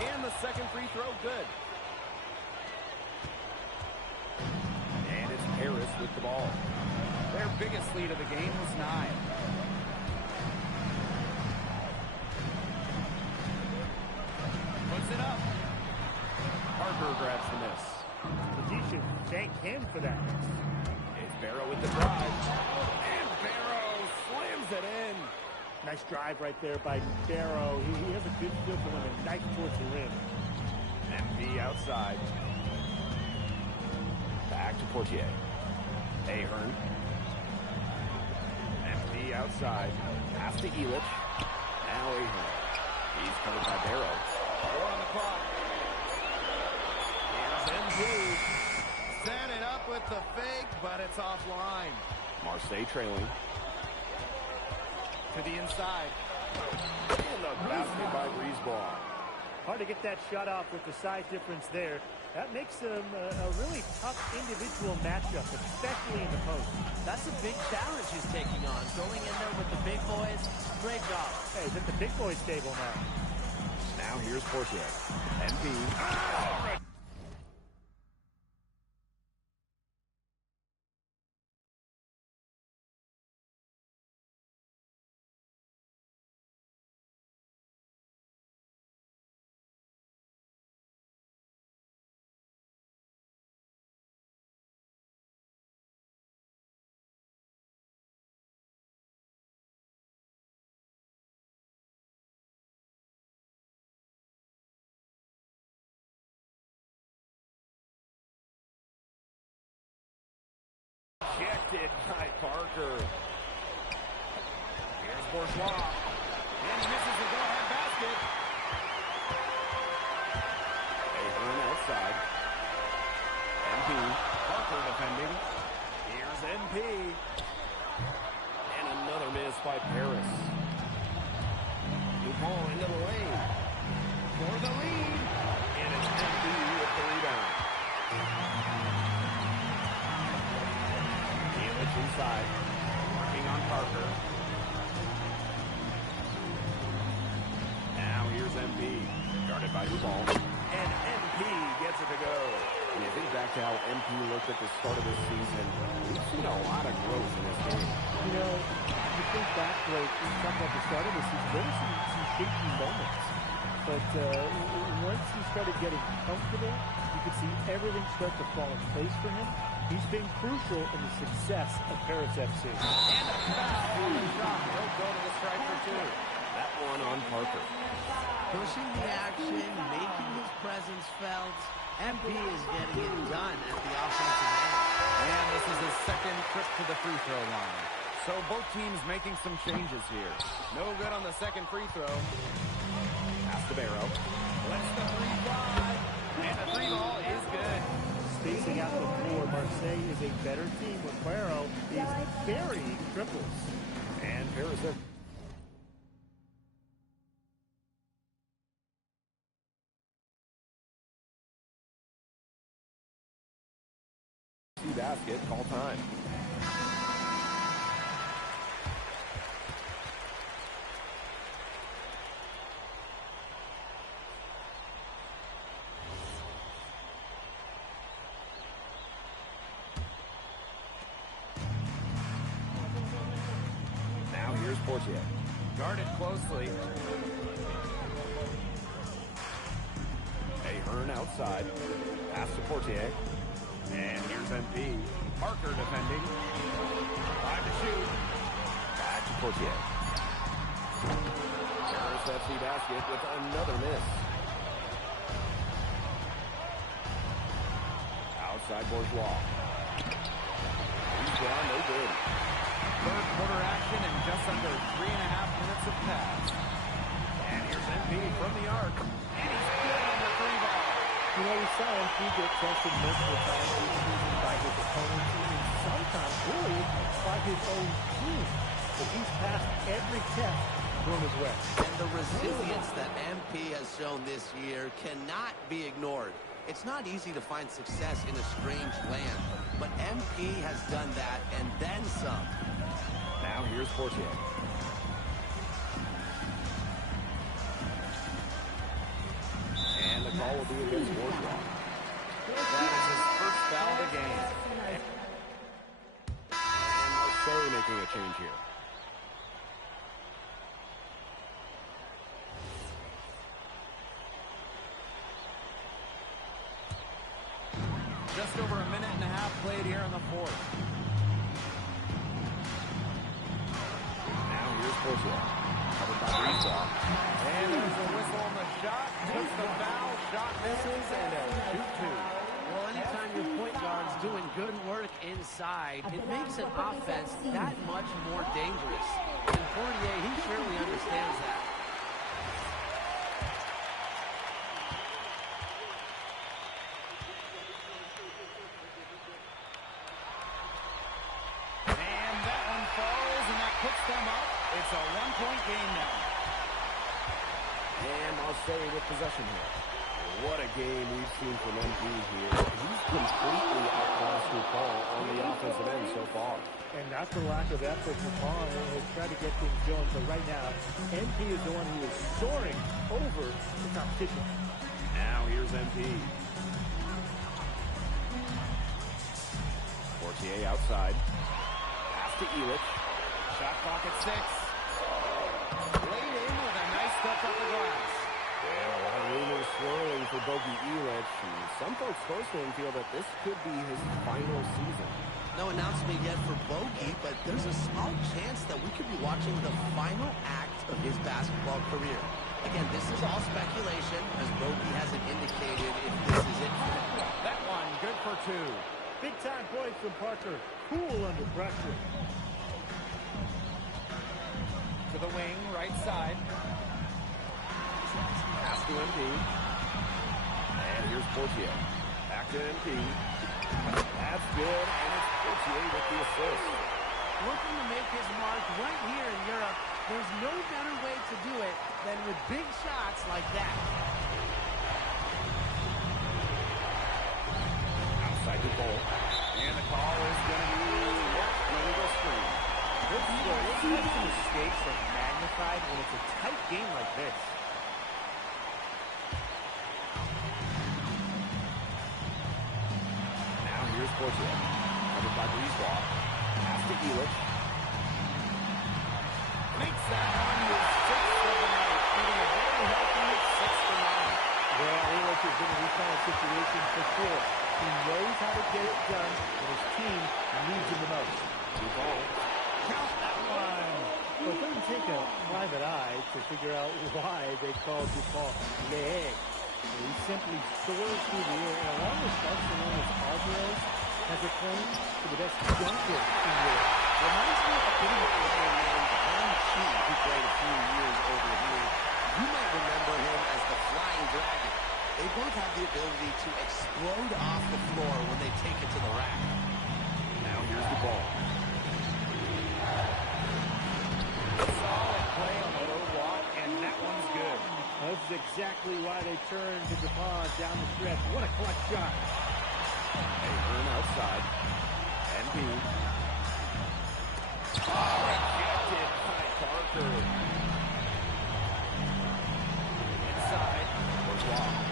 And the second free throw, good. And it's Paris with the ball. Their biggest lead of the game was 9. Puts it up. Parker grabs the miss. But you should thank him for that. It's Barrow with the drive. And Barrow slams it in. Nice drive right there by Barrow. He has a good feel for when a knife towards the rim. MP outside. Back to Portier. Ahern. MP outside. Pass to Elich. Now Ahern. He's covered by Barrow. 4 on the clock. Here's MP. Set it up with the fake, but it's offline. Marseille trailing. To the inside. And the basket by Breezeball. Hard to get that shot off with the size difference there. That makes them a really tough individual matchup, especially in the post. That's a big challenge he's taking on. Going in there with the big boys, great job. Hey, he's at the big boys table now. Now here's Portier. MP. Checked it by Parker. Here's Bourgeois. And he misses the go-ahead basket. Ahern outside. MP. Parker defending. Here's MP. And another miss by Paris. Dupont into the lane. For the lead. And it's MP with the rebound. Elich inside. Working on Parker. Now here's MP. Guarded by Dupont. And MP gets it to go. When you think back to how MP looked at the start of this season, we've seen a lot of growth in this game. You know, you think back, Blake, we talked about the start of the season, there were some shaky moments. But once he started getting comfortable, you could see everything start to fall in place for him. He's been crucial in the success of Paris FC. And a foul. Shot. He'll go to the strike for 2. That one on Parker. Pushing the action, making his presence felt. MP is getting it done at the offensive end. And this is his second trip to the free throw line. So both teams making some changes here. No good on the second free throw. Pass to Barrow. Lets the 3 fly. And the 3 ball is good. Spacing out the floor, Marseille is a better team when Barrow is burying triples. And Paris basket, call time. Now here's Portier. Guard it closely. Ahern outside. Pass to Portier. And here's MP. Parker defending. 5 to shoot. Back to Portier. Paris FC basket with another miss. Outside Bourgeois. He's gone, no good. Third quarter action and just under 3.5 minutes of pass. And here's MP from the arc. And he's good on the 3-ball. You know, we saw MP get tested multiple times this season by his opponents, and sometimes really by his own team. But he's passed every test thrown his way. And the resilience that MP has shown this year cannot be ignored. It's not easy to find success in a strange land, but MP has done that and then some. Now here's Portier. And the call will be against Bourgeois. That is his first foul of the game. And Marseille making a change here. Just over a minute and a half played here in the fourth. Now here's Portier. Covered by Breezaw. And there's a whistle on the shot. Took the foul. Shot misses and a 2-2. Well, anytime your point guard's doing good work inside, it makes an offense that much more dangerous. And Portier, he surely understands that. Puts them up. It's a one-point game now. And Marseille with possession here. What a game we've seen from MP here. He's completely outclassed Dupont on the offensive end so far. And not for lack of effort, Dupont has tried to get things going. But right now, MP is the one who is soaring over the competition. Now here's MP. Portier outside. Pass to Elich. Shot clock at 6. Laid in with a nice touch up the glass. And a lot of rumors swirling for Bogey Elich. Some folks close to him feel that this could be his final season. No announcement yet for Bogey, but there's a small chance that we could be watching the final act of his basketball career. Again, this is all speculation, as Bogey hasn't indicated if this is it for him. That one, good for 2. Big-time points from Parker. Cool under pressure. To the wing, right side. Pass to MP. And here's Portier. Back to MP. That's good, and it's Portier with the assist. Looking to make his mark right here in Europe, there's no better way to do it than with big shots like that. Outside the goal. And the call is going to be an illegal screen. Those types of mistakes are magnified when it's a tight game like this. Now here's Portier. Covered by Breezaw. Pass to Elich. Makes that one with 6 for the night. Getting a very healthy 6 for 9. Well, Elich has been in these kind of situations before. He knows how to get it done when his team needs him the most. Good ball. Count that one. Well, it doesn't take a private eye to figure out why they call Dupont leg. He simply soars through the air, and along with Spencer known as Alvarez, has a claim to the best dunker in Europe. Reminds me of a player named Han Chi, who played a few years over here. You might remember him as the Flying Dragon. They both have the ability to explode off the floor when they take it to the rack. Now here's the ball. Solid play on the low block, and that one's good. That's exactly why they turned to Dupont down the stretch. What a clutch shot. Ahern outside. MP. Rejected by Parker. Inside. Bourgeois.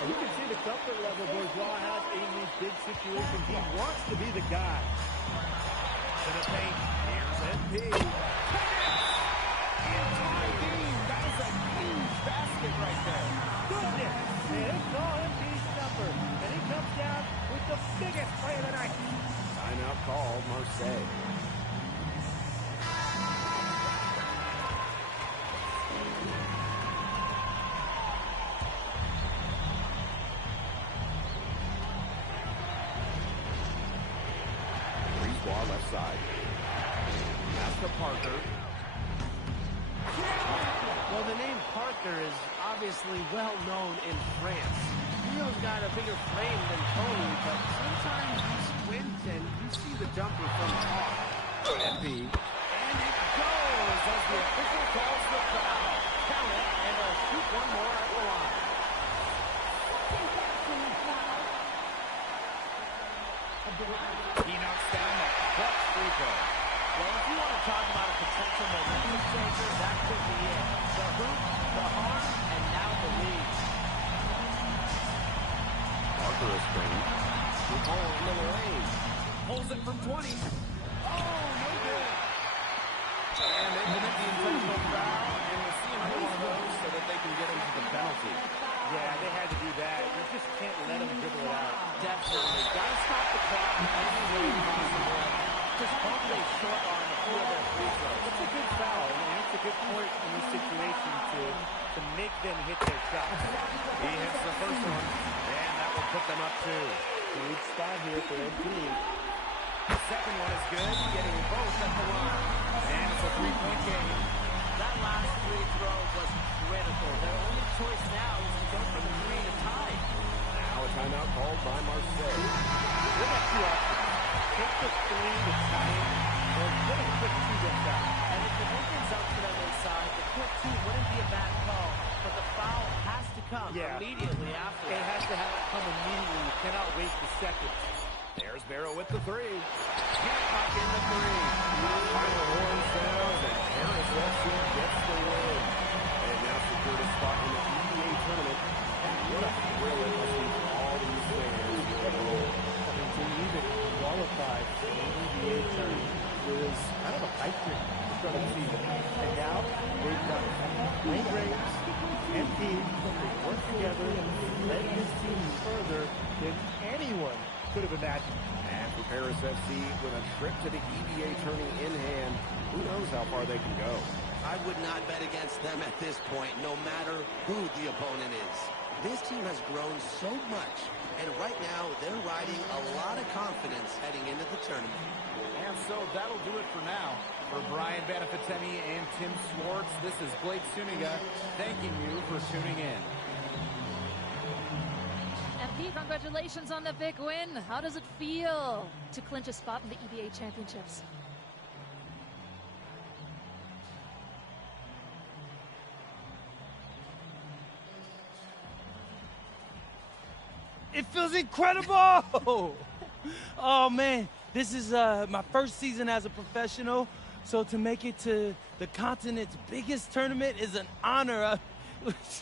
And you can see the comfort level Bourgeois has in these big situations. He wants to be the guy. To the paint. Here's MP. Parker. Well, the name Parker is obviously well known in France. Rio's got a bigger frame than Tony, but sometimes you squint and you see the jumper from afar. MP. And it goes as the official calls the foul. Count it, and they'll shoot one more at the line. He knocks down that clutch free throw. Well, if you want to talk about a potential momentum changer, that could be it. The hoop, the harm, and now the lead. Parker is screen. Ball in the lane. Pulls it from 20. Oh, no good. And they commit the intentional foul, and we'll see another one of those so that they can get into the penalty. Yeah, they had to do that. You just can't let them dribble it out. Definitely. Got to stop the clock any way possible. Just hope they short arm a few of their free throws. It's a good foul, and it's a good point in this situation to make them hit their shots. He hits the first one, and that will put them up 2. Good spot here for MP. The second one is good, getting both at the line. And it's a 3-point game. That last free throw was critical. Their only choice now is to go for the 3 to tie. Now a timeout called by Marseille. They got 2 options. Take the 3 to tie it, or get a quick 2 jump shot. And if it opens up to them inside, the quick 2 wouldn't be a bad call. But the foul has to come immediately after. It has to come immediately. You cannot waste a second. There's Barrow with the 3. Hancock in the 3. Final horn sounds, and Paris FC gets the win. And now secured a spot in the EBA tournament. What a thrill it must be for all these fans here at home. I mean, to even qualify for the EBA tournament was kind of a pipe dream to start the season. And now they've got Wayne Graves, MP, they work together, they led this team further than anyone could have imagined. And for Paris FC, with a trip to the EBA tourney in hand, who knows how far they can go. I would not bet against them at this point, no matter who the opponent is. This team has grown so much, and right now they're riding a lot of confidence heading into the tournament. And so that'll do it for now. For Brian Banafitemi and Tim Swartz, this is Blake Suniga thanking you for tuning in. MP, congratulations on the big win. How does it feel to clinch a spot in the EBA championships? It feels incredible. Oh man, this is my first season as a professional, so to make it to the continent's biggest tournament is an honor.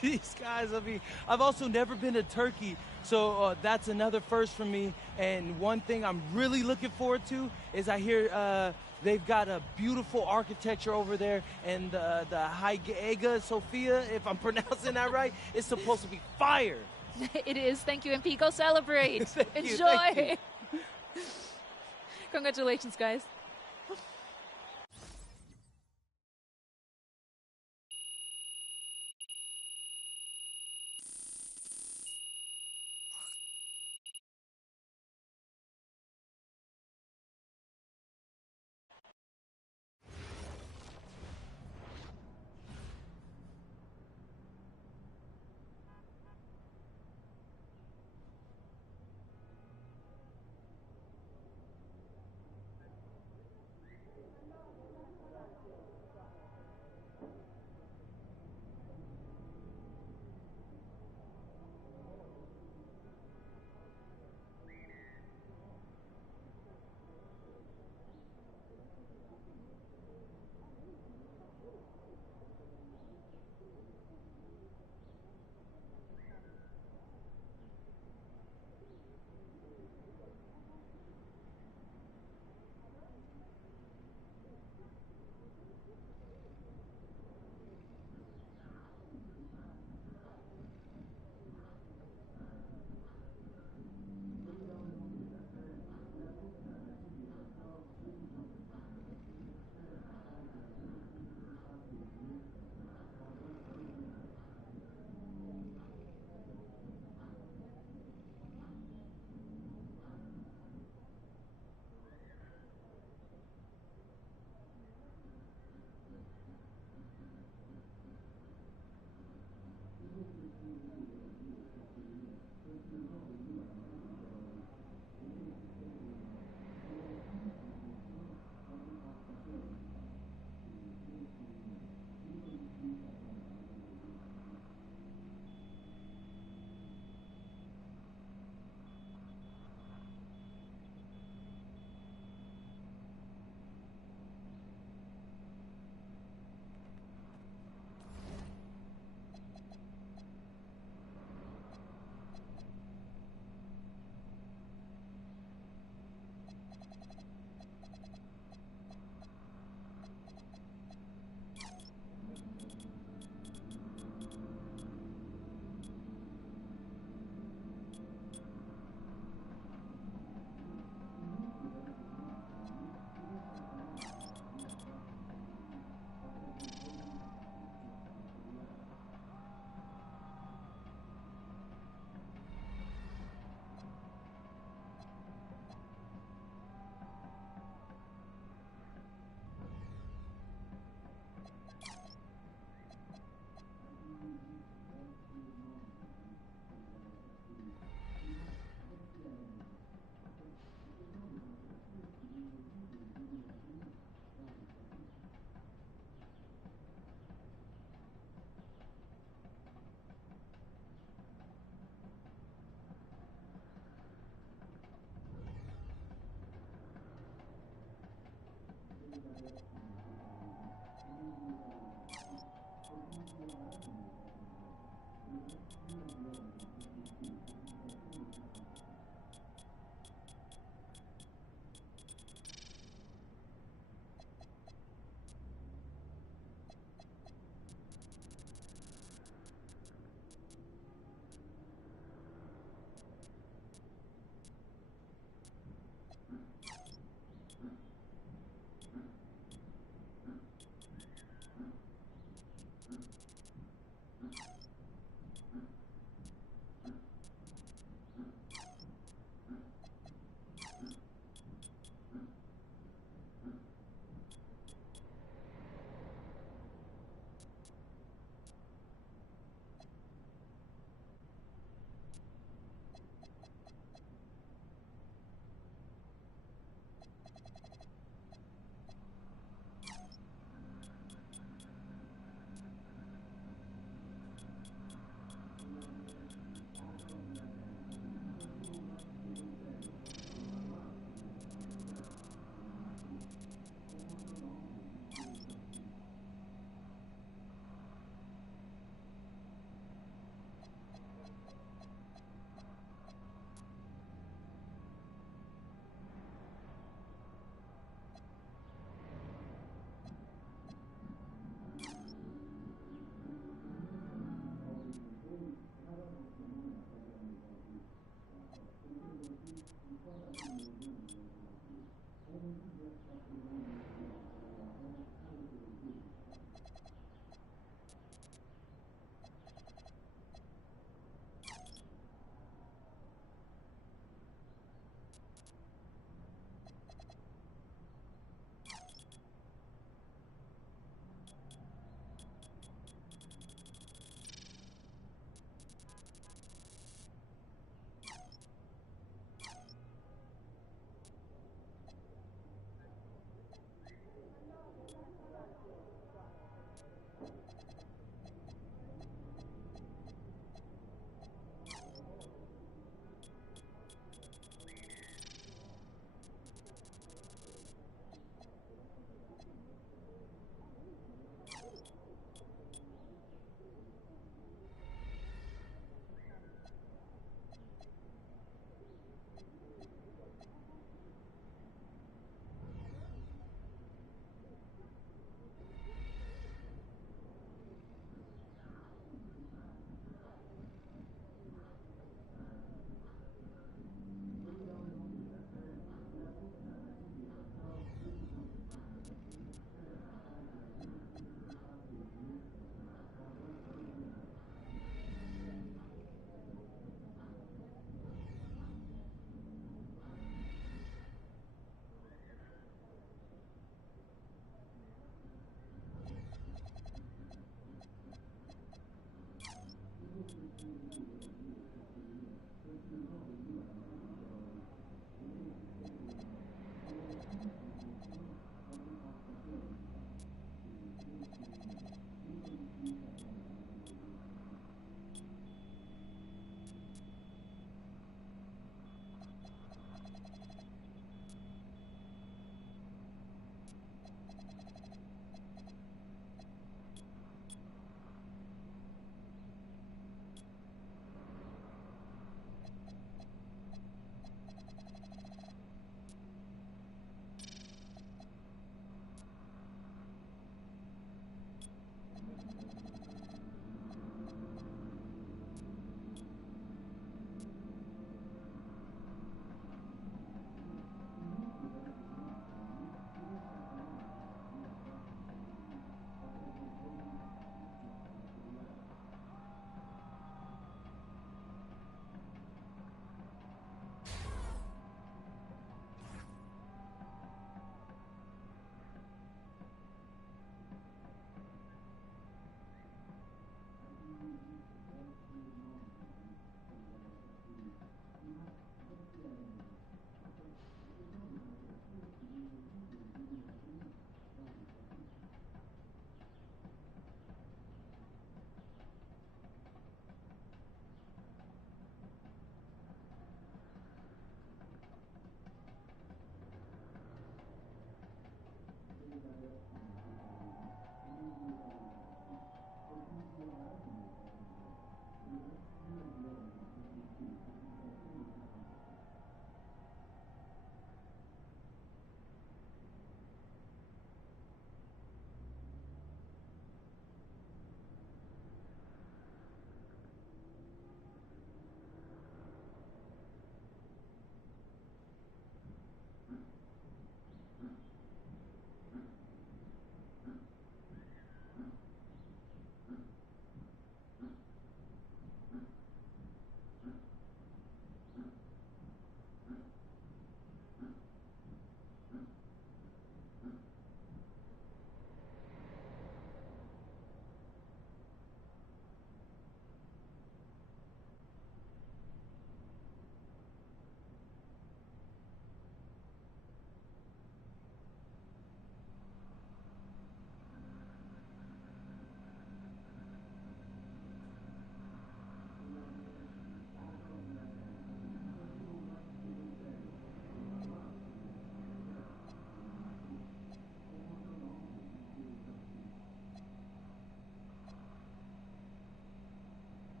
These guys, I mean, I've also never been to Turkey, so that's another first for me. And one thing I'm really looking forward to is I hear they've got a beautiful architecture over there, and the Hagia Sophia, if I'm pronouncing that right, is supposed to be fire. It is. Thank you, MP. Go celebrate. Thank you, Enjoy. thank Congratulations, guys.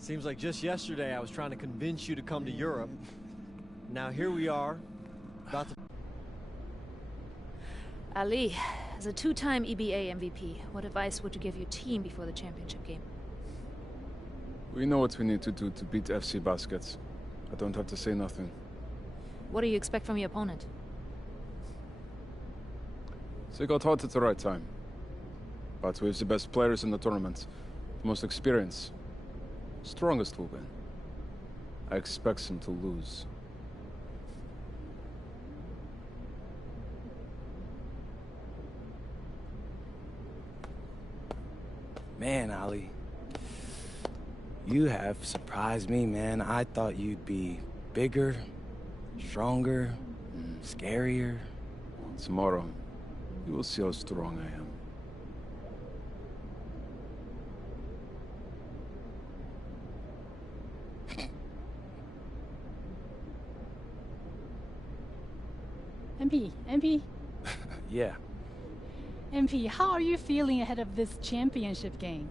Seems like just yesterday I was trying to convince you to come to Europe. Now here we are, about to... Ali, as a two-time EBA MVP, what advice would you give your team before the championship game? We know what we need to do to beat FC Baskets. I don't have to say nothing. What do you expect from your opponent? They got hot at the right time. But we have the best players in the tournament. The most experience. Strongest will win. I expect them to lose. Man, Ali, you have surprised me, man. I thought you'd be bigger, stronger, scarier. Tomorrow, you will see how strong I am. MP. Yeah. MP, how are you feeling ahead of this championship game?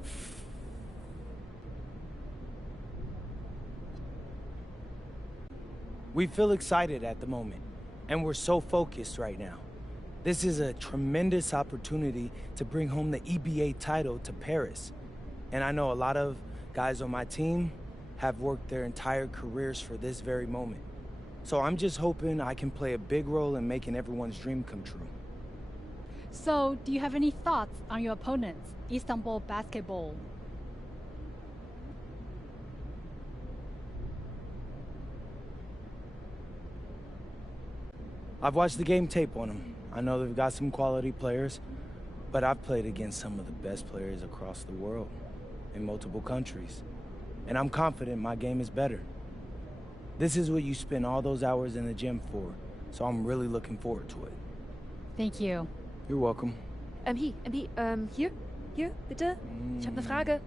We feel excited at the moment, and we're so focused right now. This is a tremendous opportunity to bring home the EBA title to Paris. And I know a lot of guys on my team have worked their entire careers for this very moment. So I'm just hoping I can play a big role in making everyone's dream come true. So, do you have any thoughts on your opponents, Istanbul Basketball? I've watched the game tape on them. I know they've got some quality players, but I've played against some of the best players across the world in multiple countries. And I'm confident my game is better. This is what you spend all those hours in the gym for, so I'm really looking forward to it. Thank you. You're welcome. Hier, bitte. Ich habe eine Frage.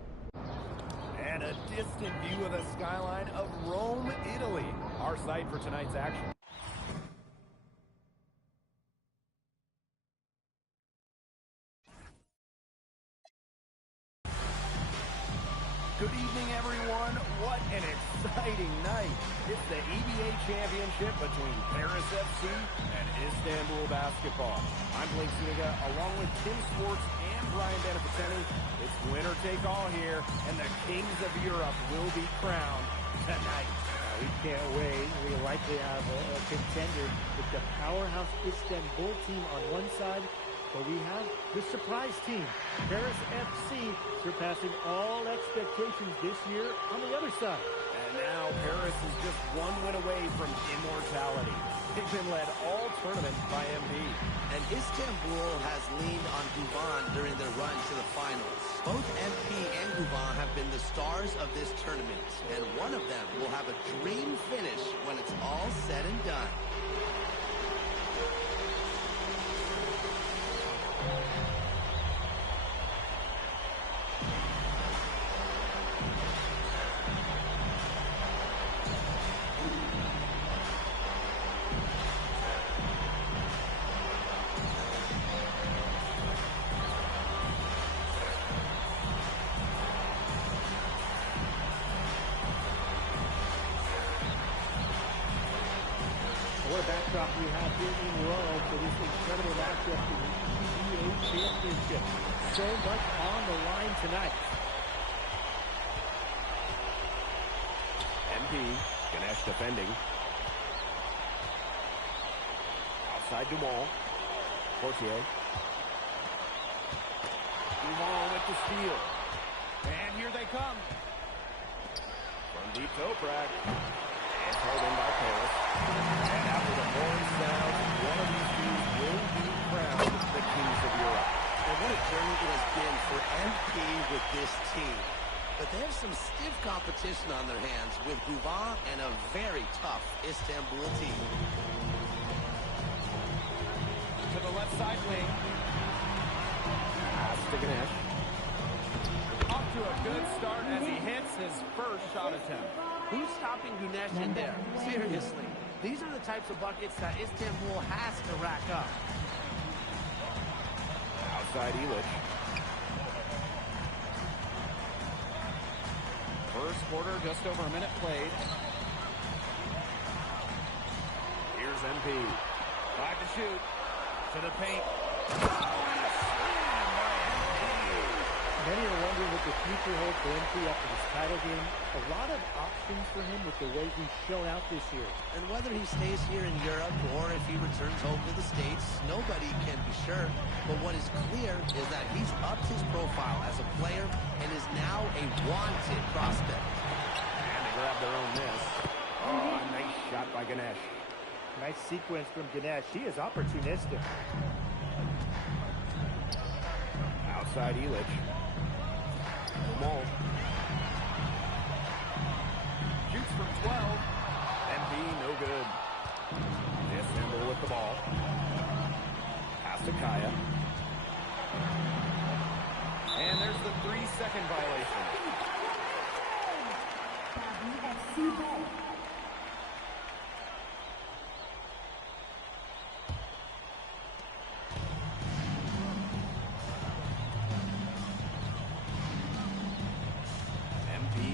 And a distant view of the skyline of Rome, Italy. Our site for tonight's action. Good evening, everyone. What an exciting night. It's the EBA championship between Paris FC and Istanbul Basketball. I'm Blake Zuniga, along with Tim Swartz and Brian Benefiteni. It's winner take all here, and the kings of Europe will be crowned tonight. We can't wait. We likely have a contender with the powerhouse Istanbul team on one side, but we have the surprise team, Paris FC, surpassing all expectations this year on the other side. And now Paris is just one win away from immortality. They've been led all tournament by MP. And Istanbul has leaned on Guvan during their run to the finals. Both MP and Guvan have been the stars of this tournament, and one of them will have a dream finish when it's all said and done. What a backdrop we have here in Rome for this incredible matchup in the EBA Championship. So much on the line tonight. MP, Ganesh defending. Outside Dumont. Portier. Dumont with the steal. And here they come. From deep Toprak. And held in by Paris. And after the horn sounds, one of these teams will be crowned the kings of Europe. And what a journey it has been for MP with this team. But they have some stiff competition on their hands with Guvan and a very tough Istanbul team. To the left side wing. Pass to Ganesh. Off to a good start as he hits his first shot attempt. Who's stopping Ganesh in there? Seriously. These are the types of buckets that Istanbul has to rack up. Outside Illich. First quarter, just over a minute played. Here's MP. 5 to shoot. To the paint. Many are wondering what the future holds for MP after this title game. A lot of options for him with the way he's shown out this year. And whether he stays here in Europe or if he returns home to the States, nobody can be sure. But what is clear is that he's upped his profile as a player and is now a wanted prospect. And they grab their own miss. Oh, nice shot by Ganesh. Nice sequence from Ganesh. He is opportunistic. Outside Illich. Jamal. Shoots from 12. MP, no good. Istanbul with the ball. Pass to Kaya. And there's the 3-second violation.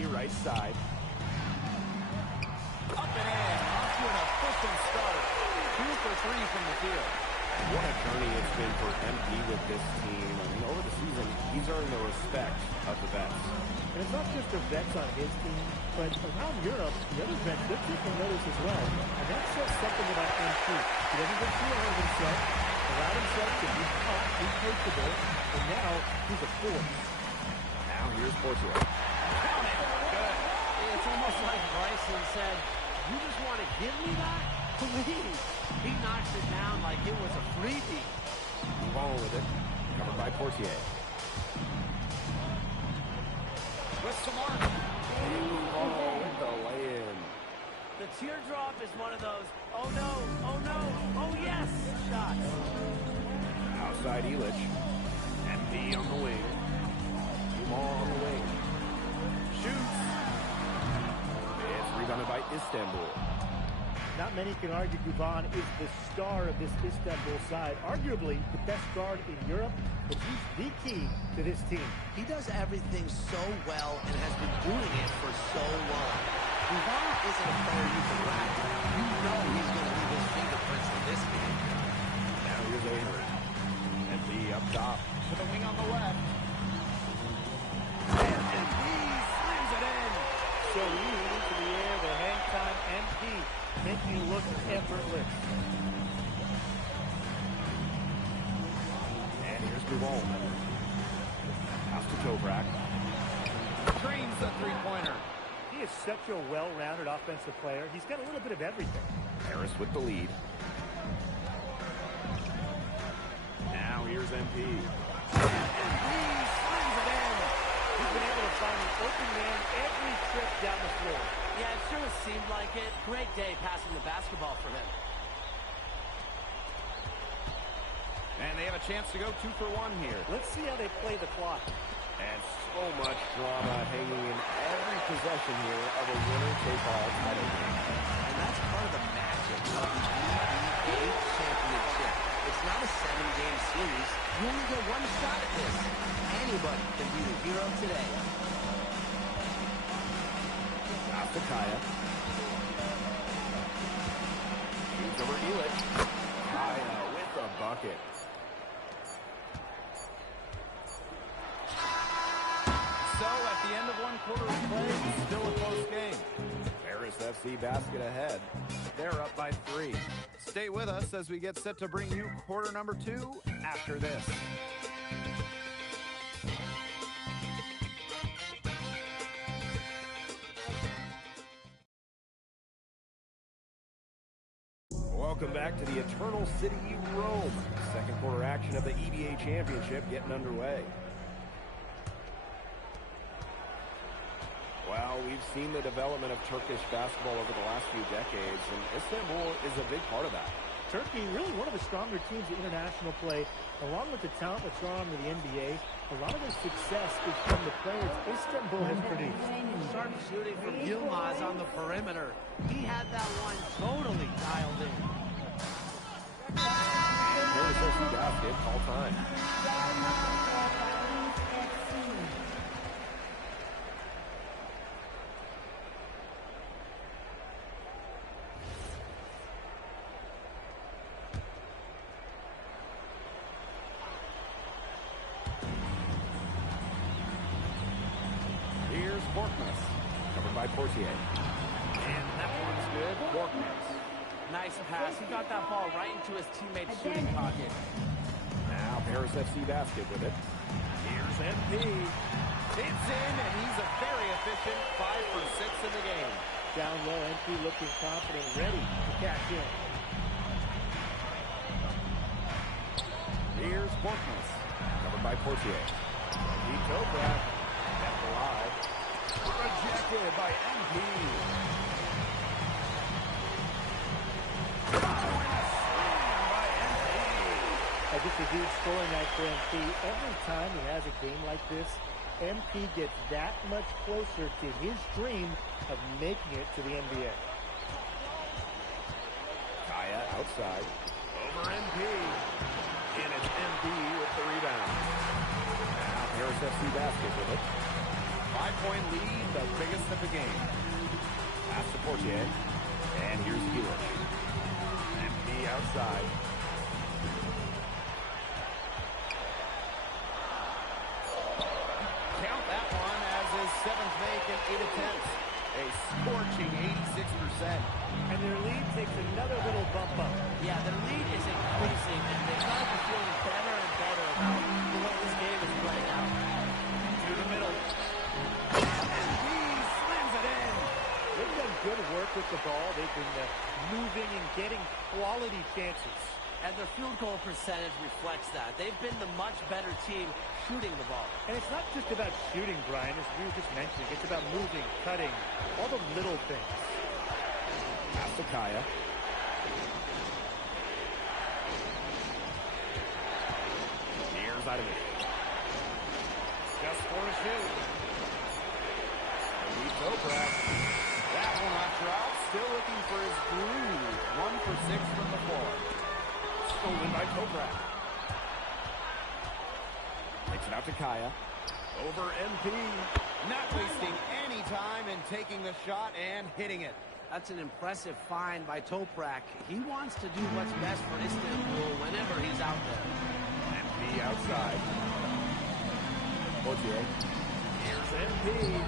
Right side. Up and in. Off to an efficient start. 2 for 3 from the field. What a journey it's been for MP with this team. I mean, over the season, he's earned the respect of the vets. And it's not just the vets on his team, but around Europe, the other vets, they're taking notice as well. And that says something about MP. He doesn't get too ahead of himself, allowed himself to be hot, be coachable, and now he's a force. Now here's Portia. It's almost like Bryson said, you just want to give me that? Please. He knocks it down like it was a freebie. Move on with it. Covered by Portier. With some arm. Oh, with the lay-in. The teardrop is one of those, oh no, oh no, oh yes, shots. Outside Illich. MP on the wing. Jamal on the wing. Shoots. Rebounded by Istanbul. Not many can argue Guban is the star of this Istanbul side. Arguably the best guard in Europe, but he's the key to this team. He does everything so well and has been doing it for so long. Guban isn't a player you can rag. You know he's going to leave his fingerprints in this game. Now here's Ahern. MP up top. To the wing on the left. And MP slams it in. So easy into the air, the hang time, MP making it look effortless. And here's Duvall. Pass to Tobrak. Screens the three-pointer. He is such a well-rounded offensive player. He's got a little bit of everything. Harris with the lead. Now here's MP. MP slams it in. He's been able to find an open man every trip down the floor. Yeah, it sure seemed like it. Great day passing the basketball for him. And they have a chance to go 2 for 1 here. Let's see how they play the clock. And so much drama hanging in every possession here of a winner-take-all title game. And that's part of the magic of the EBA championship. It's not a 7-game series. You only get one shot at this. Anybody can be the hero today. Pass to Kaya. Shoots over Illich. Kaya with a bucket. So at the end of 1 quarter of play, still a close game. Paris FC basket ahead. They're up by 3. Stay with us as we get set to bring you quarter number 2 after this. Welcome back to the Eternal City, Rome. Second quarter action of the EBA Championship getting underway. Well, we've seen the development of Turkish basketball over the last few decades, and Istanbul is a big part of that. Turkey, really one of the stronger teams in international play, along with the talent that's gone on to the NBA. A lot of their success is from the players Istanbul has produced. Sharp shooting from Yilmaz on the perimeter. He had that one totally dialed in. And Paris FC basket, all time. Borkmas. Covered by Portier. And that one's good. Borkmas. Nice pass. He got that ball right into his teammate's shooting pocket. Now Paris FC Basket with it. Here's MP. It's in, and he's a very efficient 5 for 6 in the game. Down low, MP looking confident, ready to cash in. Here's Borkmas. Covered by Portier. MP Toprak. Kept alive. Rejected by MP. Just a huge scoring night for MP. Every time he has a game like this, MP gets that much closer to his dream of making it to the NBA. Kaya outside. Over MP. And it's MP with the rebound. Now Paris FC Basket with it. 5-point lead, the biggest of the game. Pass to Portier. And here's Hewitt. MP outside. Count that one as his 7th make in 8 attempts. A scorching 86%. And their lead takes another little bump up. Yeah, their lead is increasing, and they've got to be feeling better and better about the way this game is playing out. To the middle. And he slams it in. They've done good work with the ball. They've been moving and getting quality chances. And their field goal percentage reflects that. They've been the much better team shooting the ball. And it's not just about shooting, Brian, as we were just mentioning. It's about moving, cutting, all the little things. Pass to Kaya. Here's Idovic. Just for a shoot. And Toprak. That will not drop. Still looking for his groove. 1 for 6 from the floor. Stolen by Toprak. Takes it out to Kaya. Over MP. Not wasting any time in taking the shot and hitting it. That's an impressive find by Toprak. He wants to do what's best for Istanbul whenever he's out there. MP outside. Portier. Here's MP.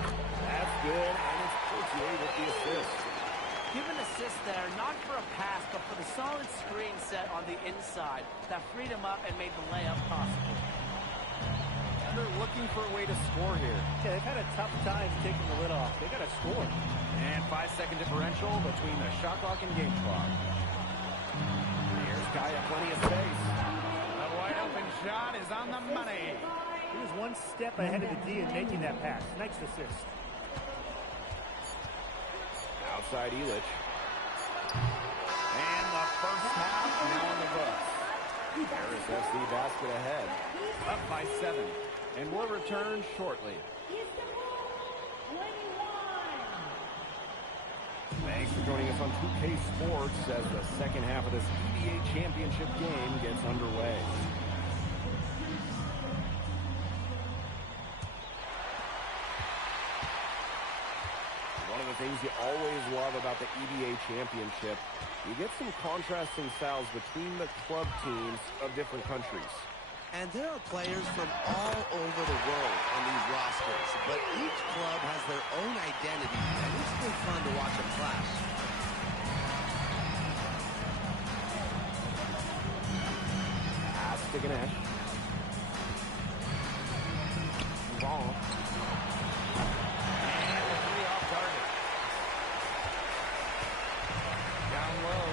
That's good, and it's Portier with the assist. Give an assist there, not for a pass, but for the solid screen set on the inside that freed him up and made the layup possible. And they're looking for a way to score here. Yeah, they've had a tough time taking the lid off. They got to score. And 5-second differential between the shot clock and game clock. Here's Kaya, plenty of space. The wide open shot is on the money. He was one step ahead of the D in making that pass. Nice assist. Outside Elich. And the first half now in the books. Paris FC Basket ahead. Up by 7. And we'll return shortly. Thanks for joining us on 2K Sports as the second half of this EBA championship game gets underway. One of the things you always love about the EBA championship, you get some contrasting styles between the club teams of different countries. And there are players from all over the world on these rosters, but each club has their own identity, and it's been fun to watch them clash. Pass to Ganesh. Ball. And the 3 off target. Down low.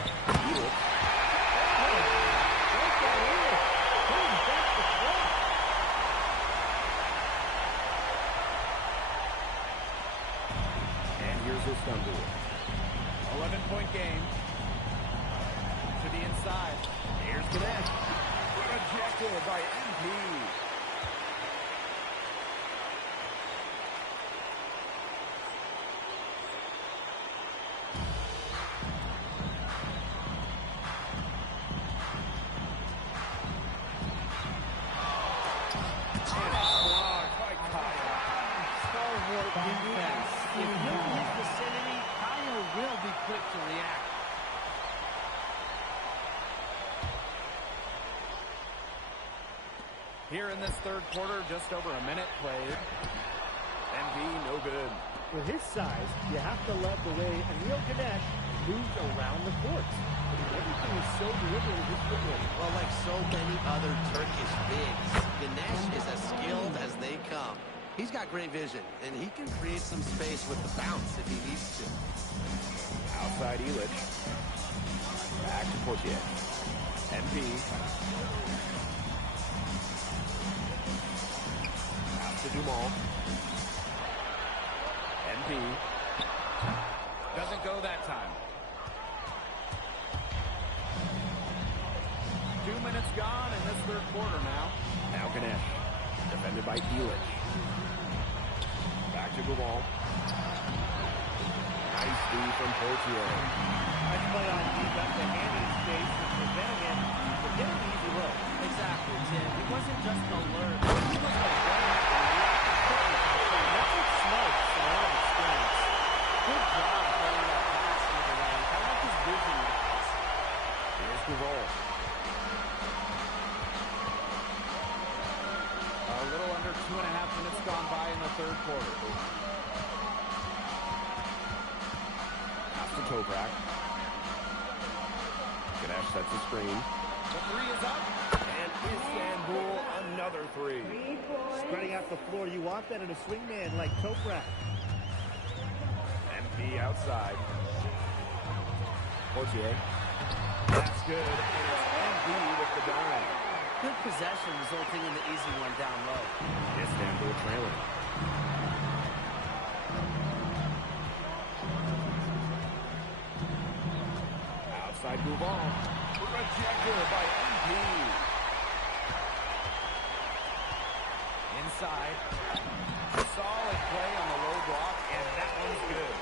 Istanbul. 11-point game. To the inside. Here's Ganesh. Rejected by MP. Defense. If you're in his vicinity, Kyle will be quick to react. Here in this third quarter, just over a minute played. MP no good. For his size, you have to love the way Emil Ganesh moves around the court. I mean, everything is so deliberate with his footwork. Well, like so many other Turkish bigs, Ganesh is as skilled as they come. He's got great vision, and he can create some space with the bounce if he needs to. Outside Illich. Back to Portier. MP. Pass to Dumal. MP. Doesn't go that time. 2 minutes gone in this third quarter now. Now Ganesh. Defended by Illich. Back to Duval. Nice D from Portier. Nice play on D. Got the hand in his face and preventing him from getting an easy look. Exactly, Tim. He wasn't just alert. He was aware. That's smart and a lot of experience. Good job playing that pass in the lane. I like his vision, guys. Here's Duval. A little under 2.5 minutes gone by in the third quarter. Pass to Toprak. Ganesh sets the screen. The three is up. And Istanbul, another three. Spreading out the floor. You want that in a swingman like Toprak. MP outside. Portier. That's good. And it's MP with the dime. Good possession resulting in the easy one down low. Istanbul trailing. Outside Duval. Rejected by MP. Inside. Solid play on the low block, and that one's good.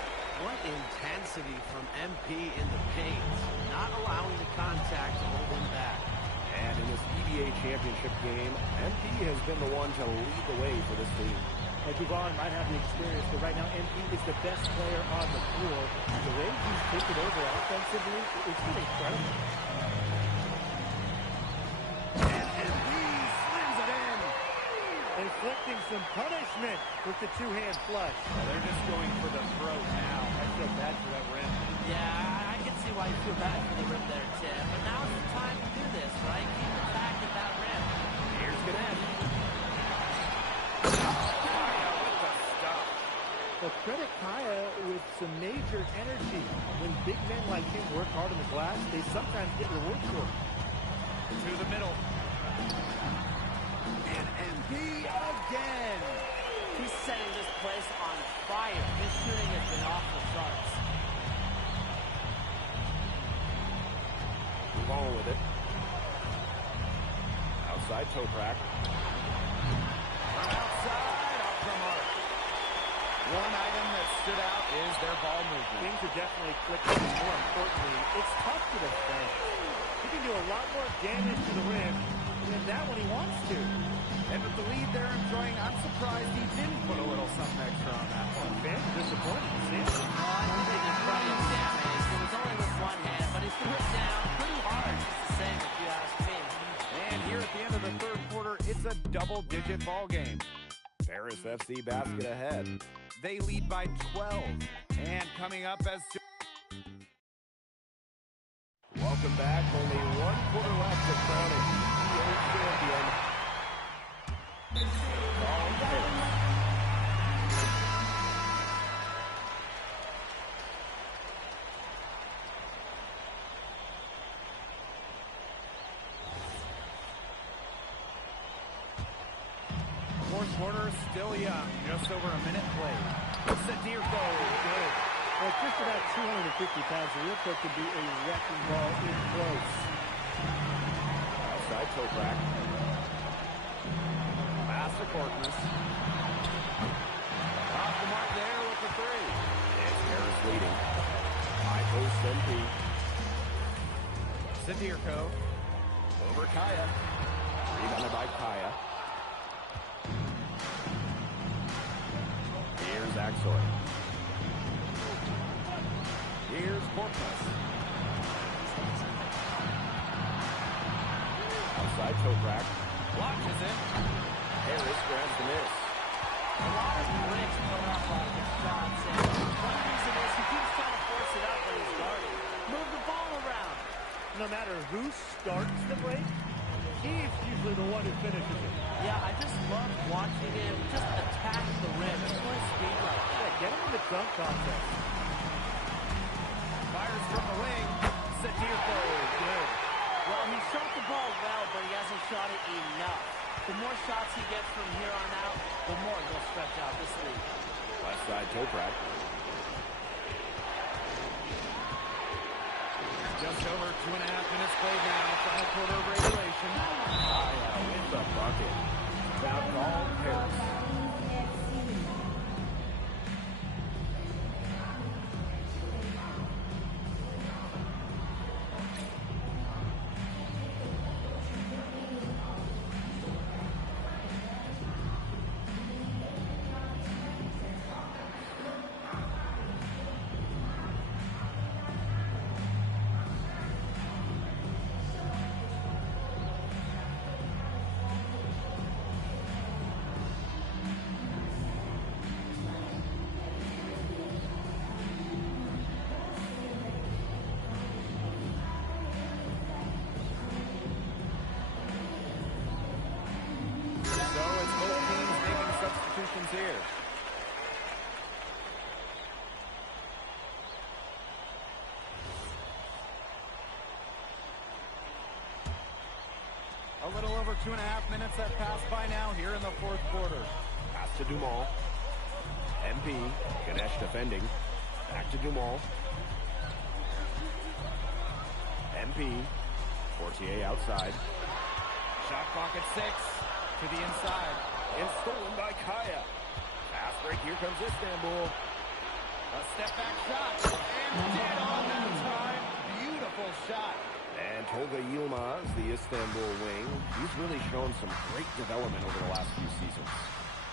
What intensity from MP in the paint. Not allowing the contact to hold him back. And in this EBA championship game, MP has been the one to lead the way for this team. Duval might have the experience, but right now MP is the best player on the floor. The way he's taken over offensively, it's been incredible. And MP slams it in. Inflicting some punishment with the two-hand flush. Well, they're just going for the throat now. I feel bad for that rim. Yeah, I can see why you feel bad for the rim there, Tim. But now's the time to do this, right? Keep attacking that rim. Here's Ganesh. But credit Kaya with some major energy. When big men like him work hard on the glass, they sometimes get rewarded for it. To the middle. And MP again. He's setting this place on fire. His shooting has been off the charts. Duval with it. Outside Toprak. From outside, off the mark. One item that stood out is their ball movement. Things are definitely clicking, and more importantly, it's tough to defend. He can do a lot more damage to the rim than that when he wants to. And with the lead they're enjoying, I'm surprised he didn't put a little something extra on that one. Fans are disappointed. Samson. I don't think he's trying to damage. It was only with one hand, but he threw it down pretty hard. It's the same if you ask me. And here at the end of the third quarter, it's a double-digit ball game. Paris FC basket ahead. They lead by 12. And coming up as soon... Welcome back. Only 1 quarter left to crown a EBA champion. All Paris. Fourth quarter still young. Just over a minute played. Sadirko good. Well, just about 250 pounds, Sadirko could be a wrecking ball in close. Outside Toprak. Pass to Korkmaz. Off the mark there with the three. It's Paris leading. High post MP. Sadirko. Over Kaya. Rebounded by Kaya. Here's Axel. Here's Korkmaz. Outside Toprak. Launches it. Harris grabs the miss. A lot of bricks put up on his shots, and one reason is he keeps trying to force it up when he's guarding. Move the ball around. No matter who starts the break, he's usually the one who finishes it. Yeah, I just love watching him just attack the rim at full speed like that. Yeah, get him in the dunk contest. Fires from the wing. Sadirko, good. Well, he shot the ball well, but he hasn't shot it enough. The more shots he gets from here on out, the more he'll stretch out this lead. Left side, Toprak. Just over 2.5 minutes played now. Final quarter of regulation. Kaya with the bucket. Foul call, Paris. Here. A little over 2.5 minutes have passed by now here in the fourth quarter. Pass to Dumal. MP. Ganesh defending. Back to Dumal. MP. Fortier outside. Shot clock at 6. To the inside. And stolen by Kaya. Fast break, here comes Istanbul. A step back shot. And dead on that time. Beautiful shot. And Tolga Yilmaz, the Istanbul wing. He's really shown some great development over the last few seasons.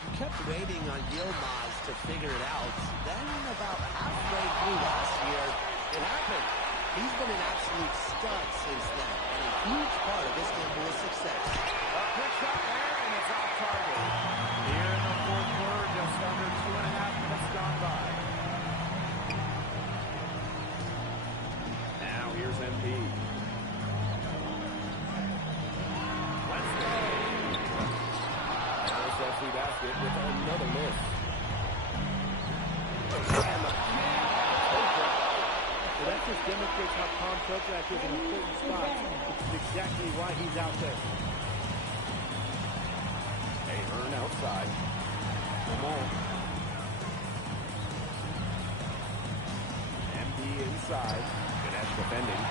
You kept waiting on Yilmaz to figure it out. Then about halfway through last year, it happened. He's been an absolute stud since then, and a huge part of Istanbul's success. A quick shot there, and it's off target. Here in the fourth quarter, just under 2.5 minutes gone by. Now here's MP. Let's go. Paris FC basket with another miss. So that just demonstrates how Tom Toprak is in important spots, which is exactly why he's out there. Ahern outside. Lamont. MP inside. Ganesh defending.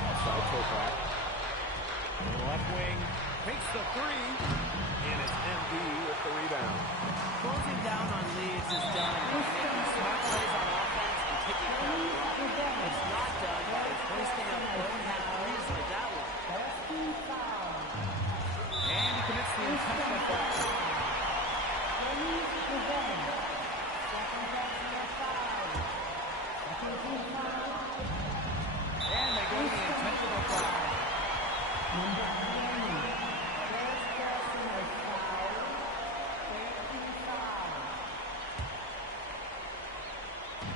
Outside Toprak. Left wing makes the three. And it's MP with the rebound. Closing down on leads is done by making smart plays on offense and taking care of the rock. It's not done by posting up overhead threes like that one. And he commits the intentional foul. And they go to the intentional foul.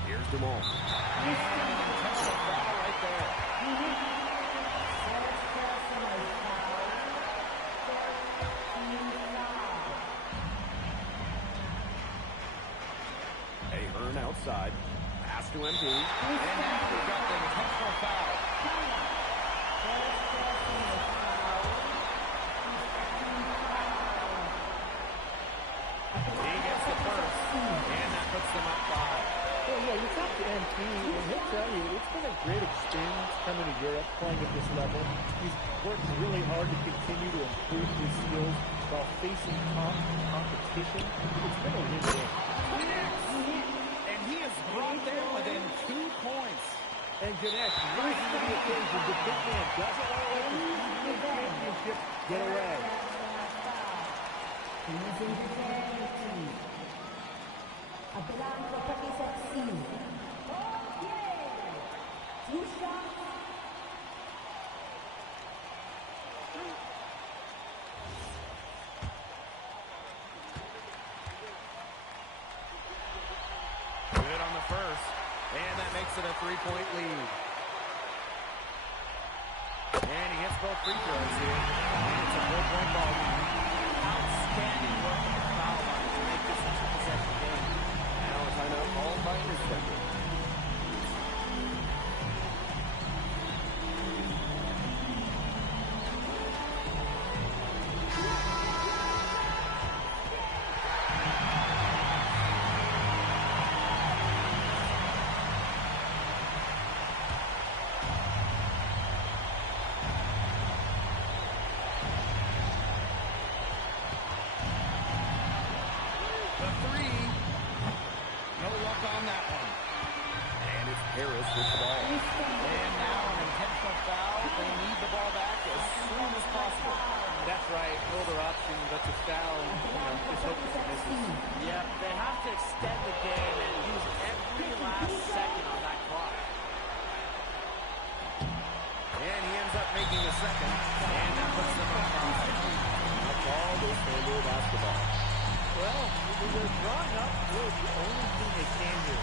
Here's Dumal. Intentional foul right there. Ahern outside. Pass to MP. And now we've got the intentional foul. He gets the first, and that puts them up 5. Well, yeah, you talk to MP, and he'll tell you it's been a great experience coming to Europe, playing at this level. He's worked really hard to continue to improve his skills while facing competition. It's been a win-win. And he is brought there within 2 points. And Ganesh rising to the occasion. The big man doesn't want to let the European Championship get away. makes it a 3-point lead. And he hits both free throws here. And it's a 4-point ball game. Outstanding work at the foul line to make this a two-possession game. Now a timeout called by Interceptor. Harris with the ball. And now an intentional foul. They need the ball back as soon as possible. That's right. No other option but to foul and just hope that it misses. Yep, they have to extend the game and use every last second on that clock. And he ends up making the second. And that puts them up 5. A ball is Istanbul basketball. Well, they're drawing up. Really the only thing they can do.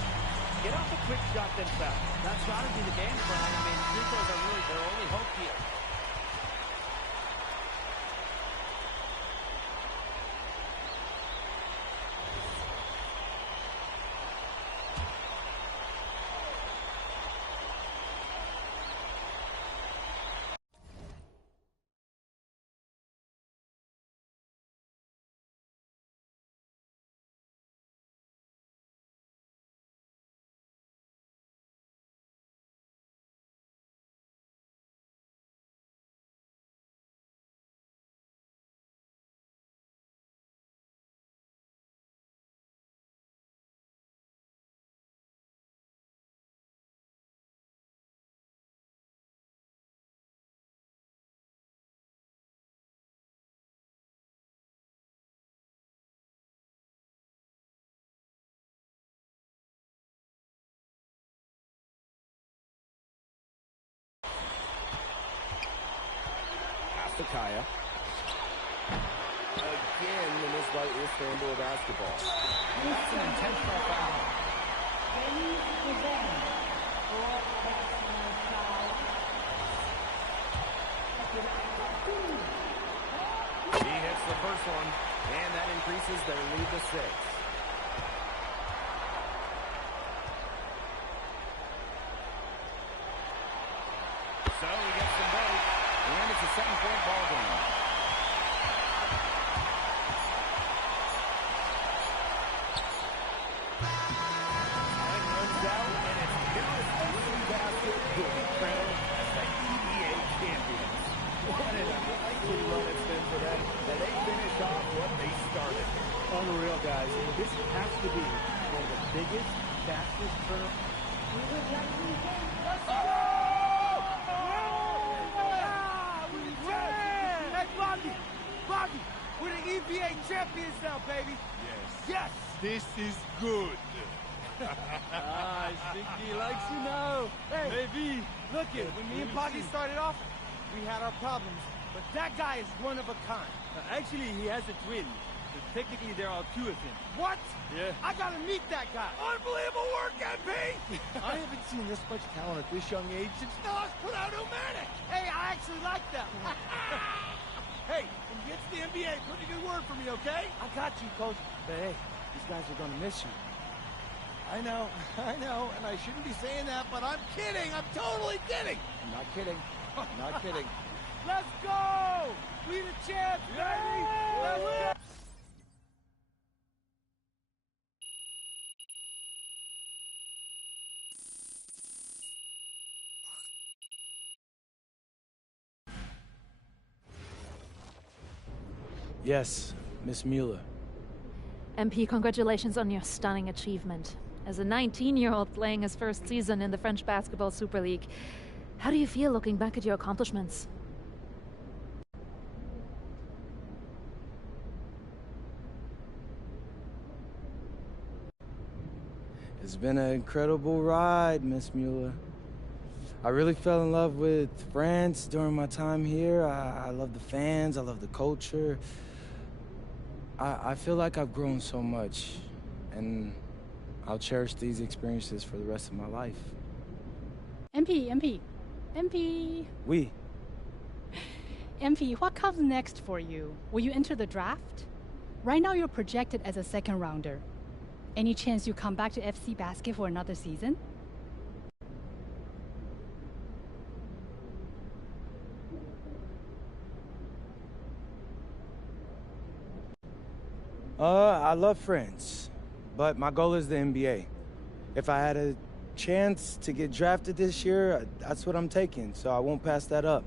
Get off a quick shot, then foul. That's got to be the game plan. I mean, free throws are really their only hope here. Sakaya. Again, the miss by Istanbul basketball. And that's an intentional foul. He hits the first one, and that increases their lead to 6. So he gets them both. And it's a 7-point ball game. Time runs out, and it's Paris FC Basket who will be crowned as the EBA champions. What an unlikely run it's been for them, and they finish off what they started. Unreal, guys. This has to be one of the biggest, fastest turn. Let's go! Bobby, we're the EVA champions now, baby. Yes. This is good. I think he likes you now. Hey, maybe. Look it, when me and Bobby started off, we had our problems. But that guy is one of a kind. Actually, he has a twin. So technically, there are 2 of him. What? Yeah. I gotta meet that guy. Unbelievable work, MP! I haven't seen this much talent at this young age since Nas put out Omatic. Hey, I actually like that one. Hey, when you get to the NBA, put in a good word for me, okay? I got you, Coach. But hey, these guys are gonna miss you. I know, and I shouldn't be saying that, but I'm kidding. I'm totally kidding. I'm not kidding. I'm not kidding. Let's go! We the champs, baby! Let's go! Yes, Miss Mueller. MP, congratulations on your stunning achievement. As a 19-year-old playing his first season in the French Basketball Super League, how do you feel looking back at your accomplishments? It's been an incredible ride, Miss Mueller. I really fell in love with France during my time here. I love the fans, I love the culture. I feel like I've grown so much, and I'll cherish these experiences for the rest of my life. MP. We. MP, what comes next for you? Will you enter the draft? Right now you're projected as a second rounder. Any chance you come back to FC Basket for another season? I love France, but my goal is the NBA. If I had a chance to get drafted this year, that's what I'm taking, so I won't pass that up.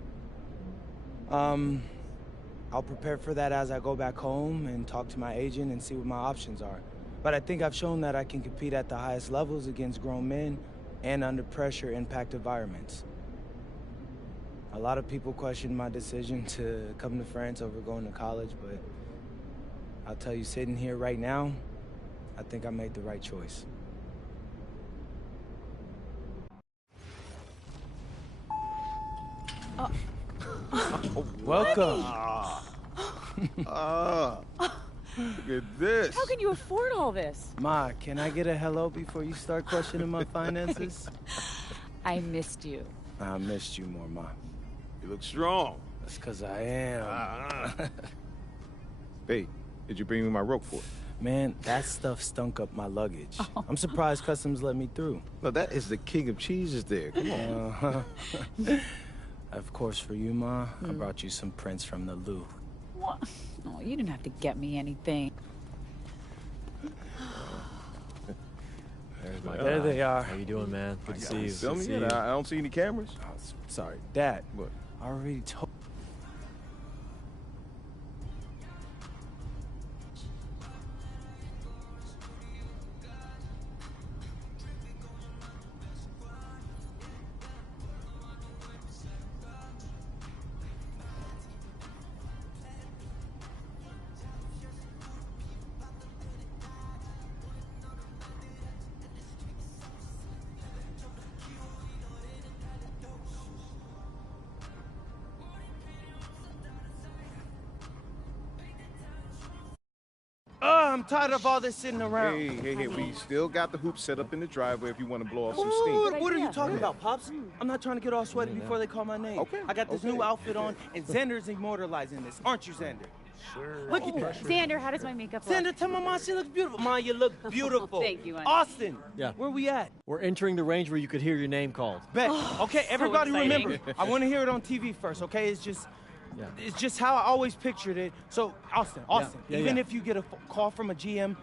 I'll prepare for that as I go back home and talk to my agent and see what my options are. But I think I've shown that I can compete at the highest levels against grown men and under pressure impact environments. A lot of people question my decision to come to France over going to college, but I'll tell you, sitting here right now, I think I made the right choice. Welcome. Look at this. How can you afford all this? Ma, can I get a hello before you start questioning my finances? I missed you. I missed you more, Ma. You look strong. That's because I am. Hey, did you bring me my rope for it? Man, that stuff stunk up my luggage. I'm surprised customs let me through. No, that is the king of cheeses there. Come on. Of course, for you, Ma, I brought you some prints from the Louvre. What? Oh, you didn't have to get me anything. There they are. How you doing, man? Good to see you. Film me? I don't see any cameras. Oh, sorry, Dad. What? I already told. I'm tired of all this sitting around. Hey, we still got the hoop set up in the driveway if you want to blow off some steam. What are you talking about, Pops? I'm not trying to get all sweaty before they call my name. Okay. I got this new outfit on, and Xander's immortalizing this. Aren't you, Xander? Sure. Look at that. Xander, how does my makeup look? Xander, tell my mom she looks beautiful. Ma, you look beautiful. Thank you, honey. Austin. Yeah. Where we at? We're entering the range where you could hear your name called. Bet. Okay, everybody exciting. remember. I want to hear it on TV first, okay? It's just how I always pictured it. So, Austin, even if you get a call from a GM,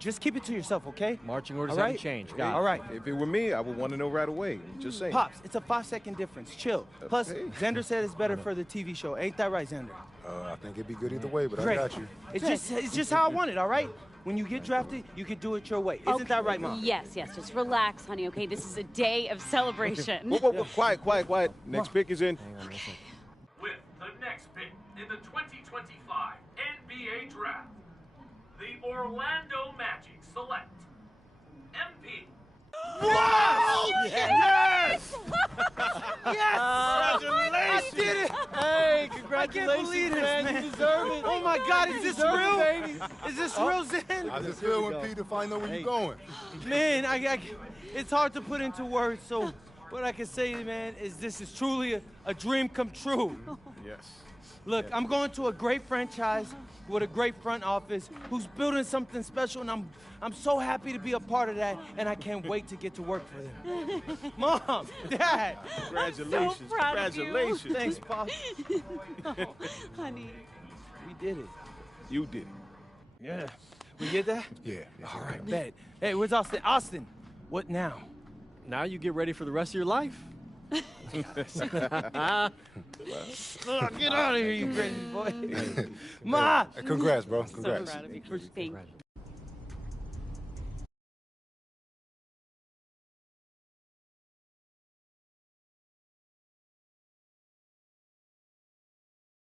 just keep it to yourself, okay? Marching orders All right? haven't changed. All right. If it were me, I would want to know right away. Just saying. Pops, it's a 5-second difference. Chill. Plus, Xander said it's better for the TV show. Ain't that right, Xander? I think it'd be good either way, but Great. I got you. It's just how I want it, all right? When you get drafted, you can do it your way. Isn't that right, Mom? Yes. Just relax, honey, okay? This is a day of celebration. Whoa, quiet. Next pick is in. With the next pick in the 2025 NBA Draft, the Orlando Magic select MP. Wow! Yes! Yes! Congratulations! I did it! Hey, I congratulations, can't believe this, man. You deserve it. Oh my God, is this deserve real? it, baby. Is this real, Zen? How's it feel when Peter finds out where you're going? Man, it's hard to put into words, so what I can say, man, is this is truly a dream come true. Yes. Look, I'm going to a great franchise with a great front office who's building something special, and I'm so happy to be a part of that, and I can't wait to get to work for them. Mom, Dad. Congratulations. I'm so proud of you. Congratulations. Thanks, Pop. Oh, honey. We did it. You did it. Yeah. We get that? Yeah. All right, bet. Hey, where's Austin? Austin, what now? Now you get ready for the rest of your life. Get out of here, you crazy boy. Ma! Congrats, bro. So Congrats. proud of you. Thank you.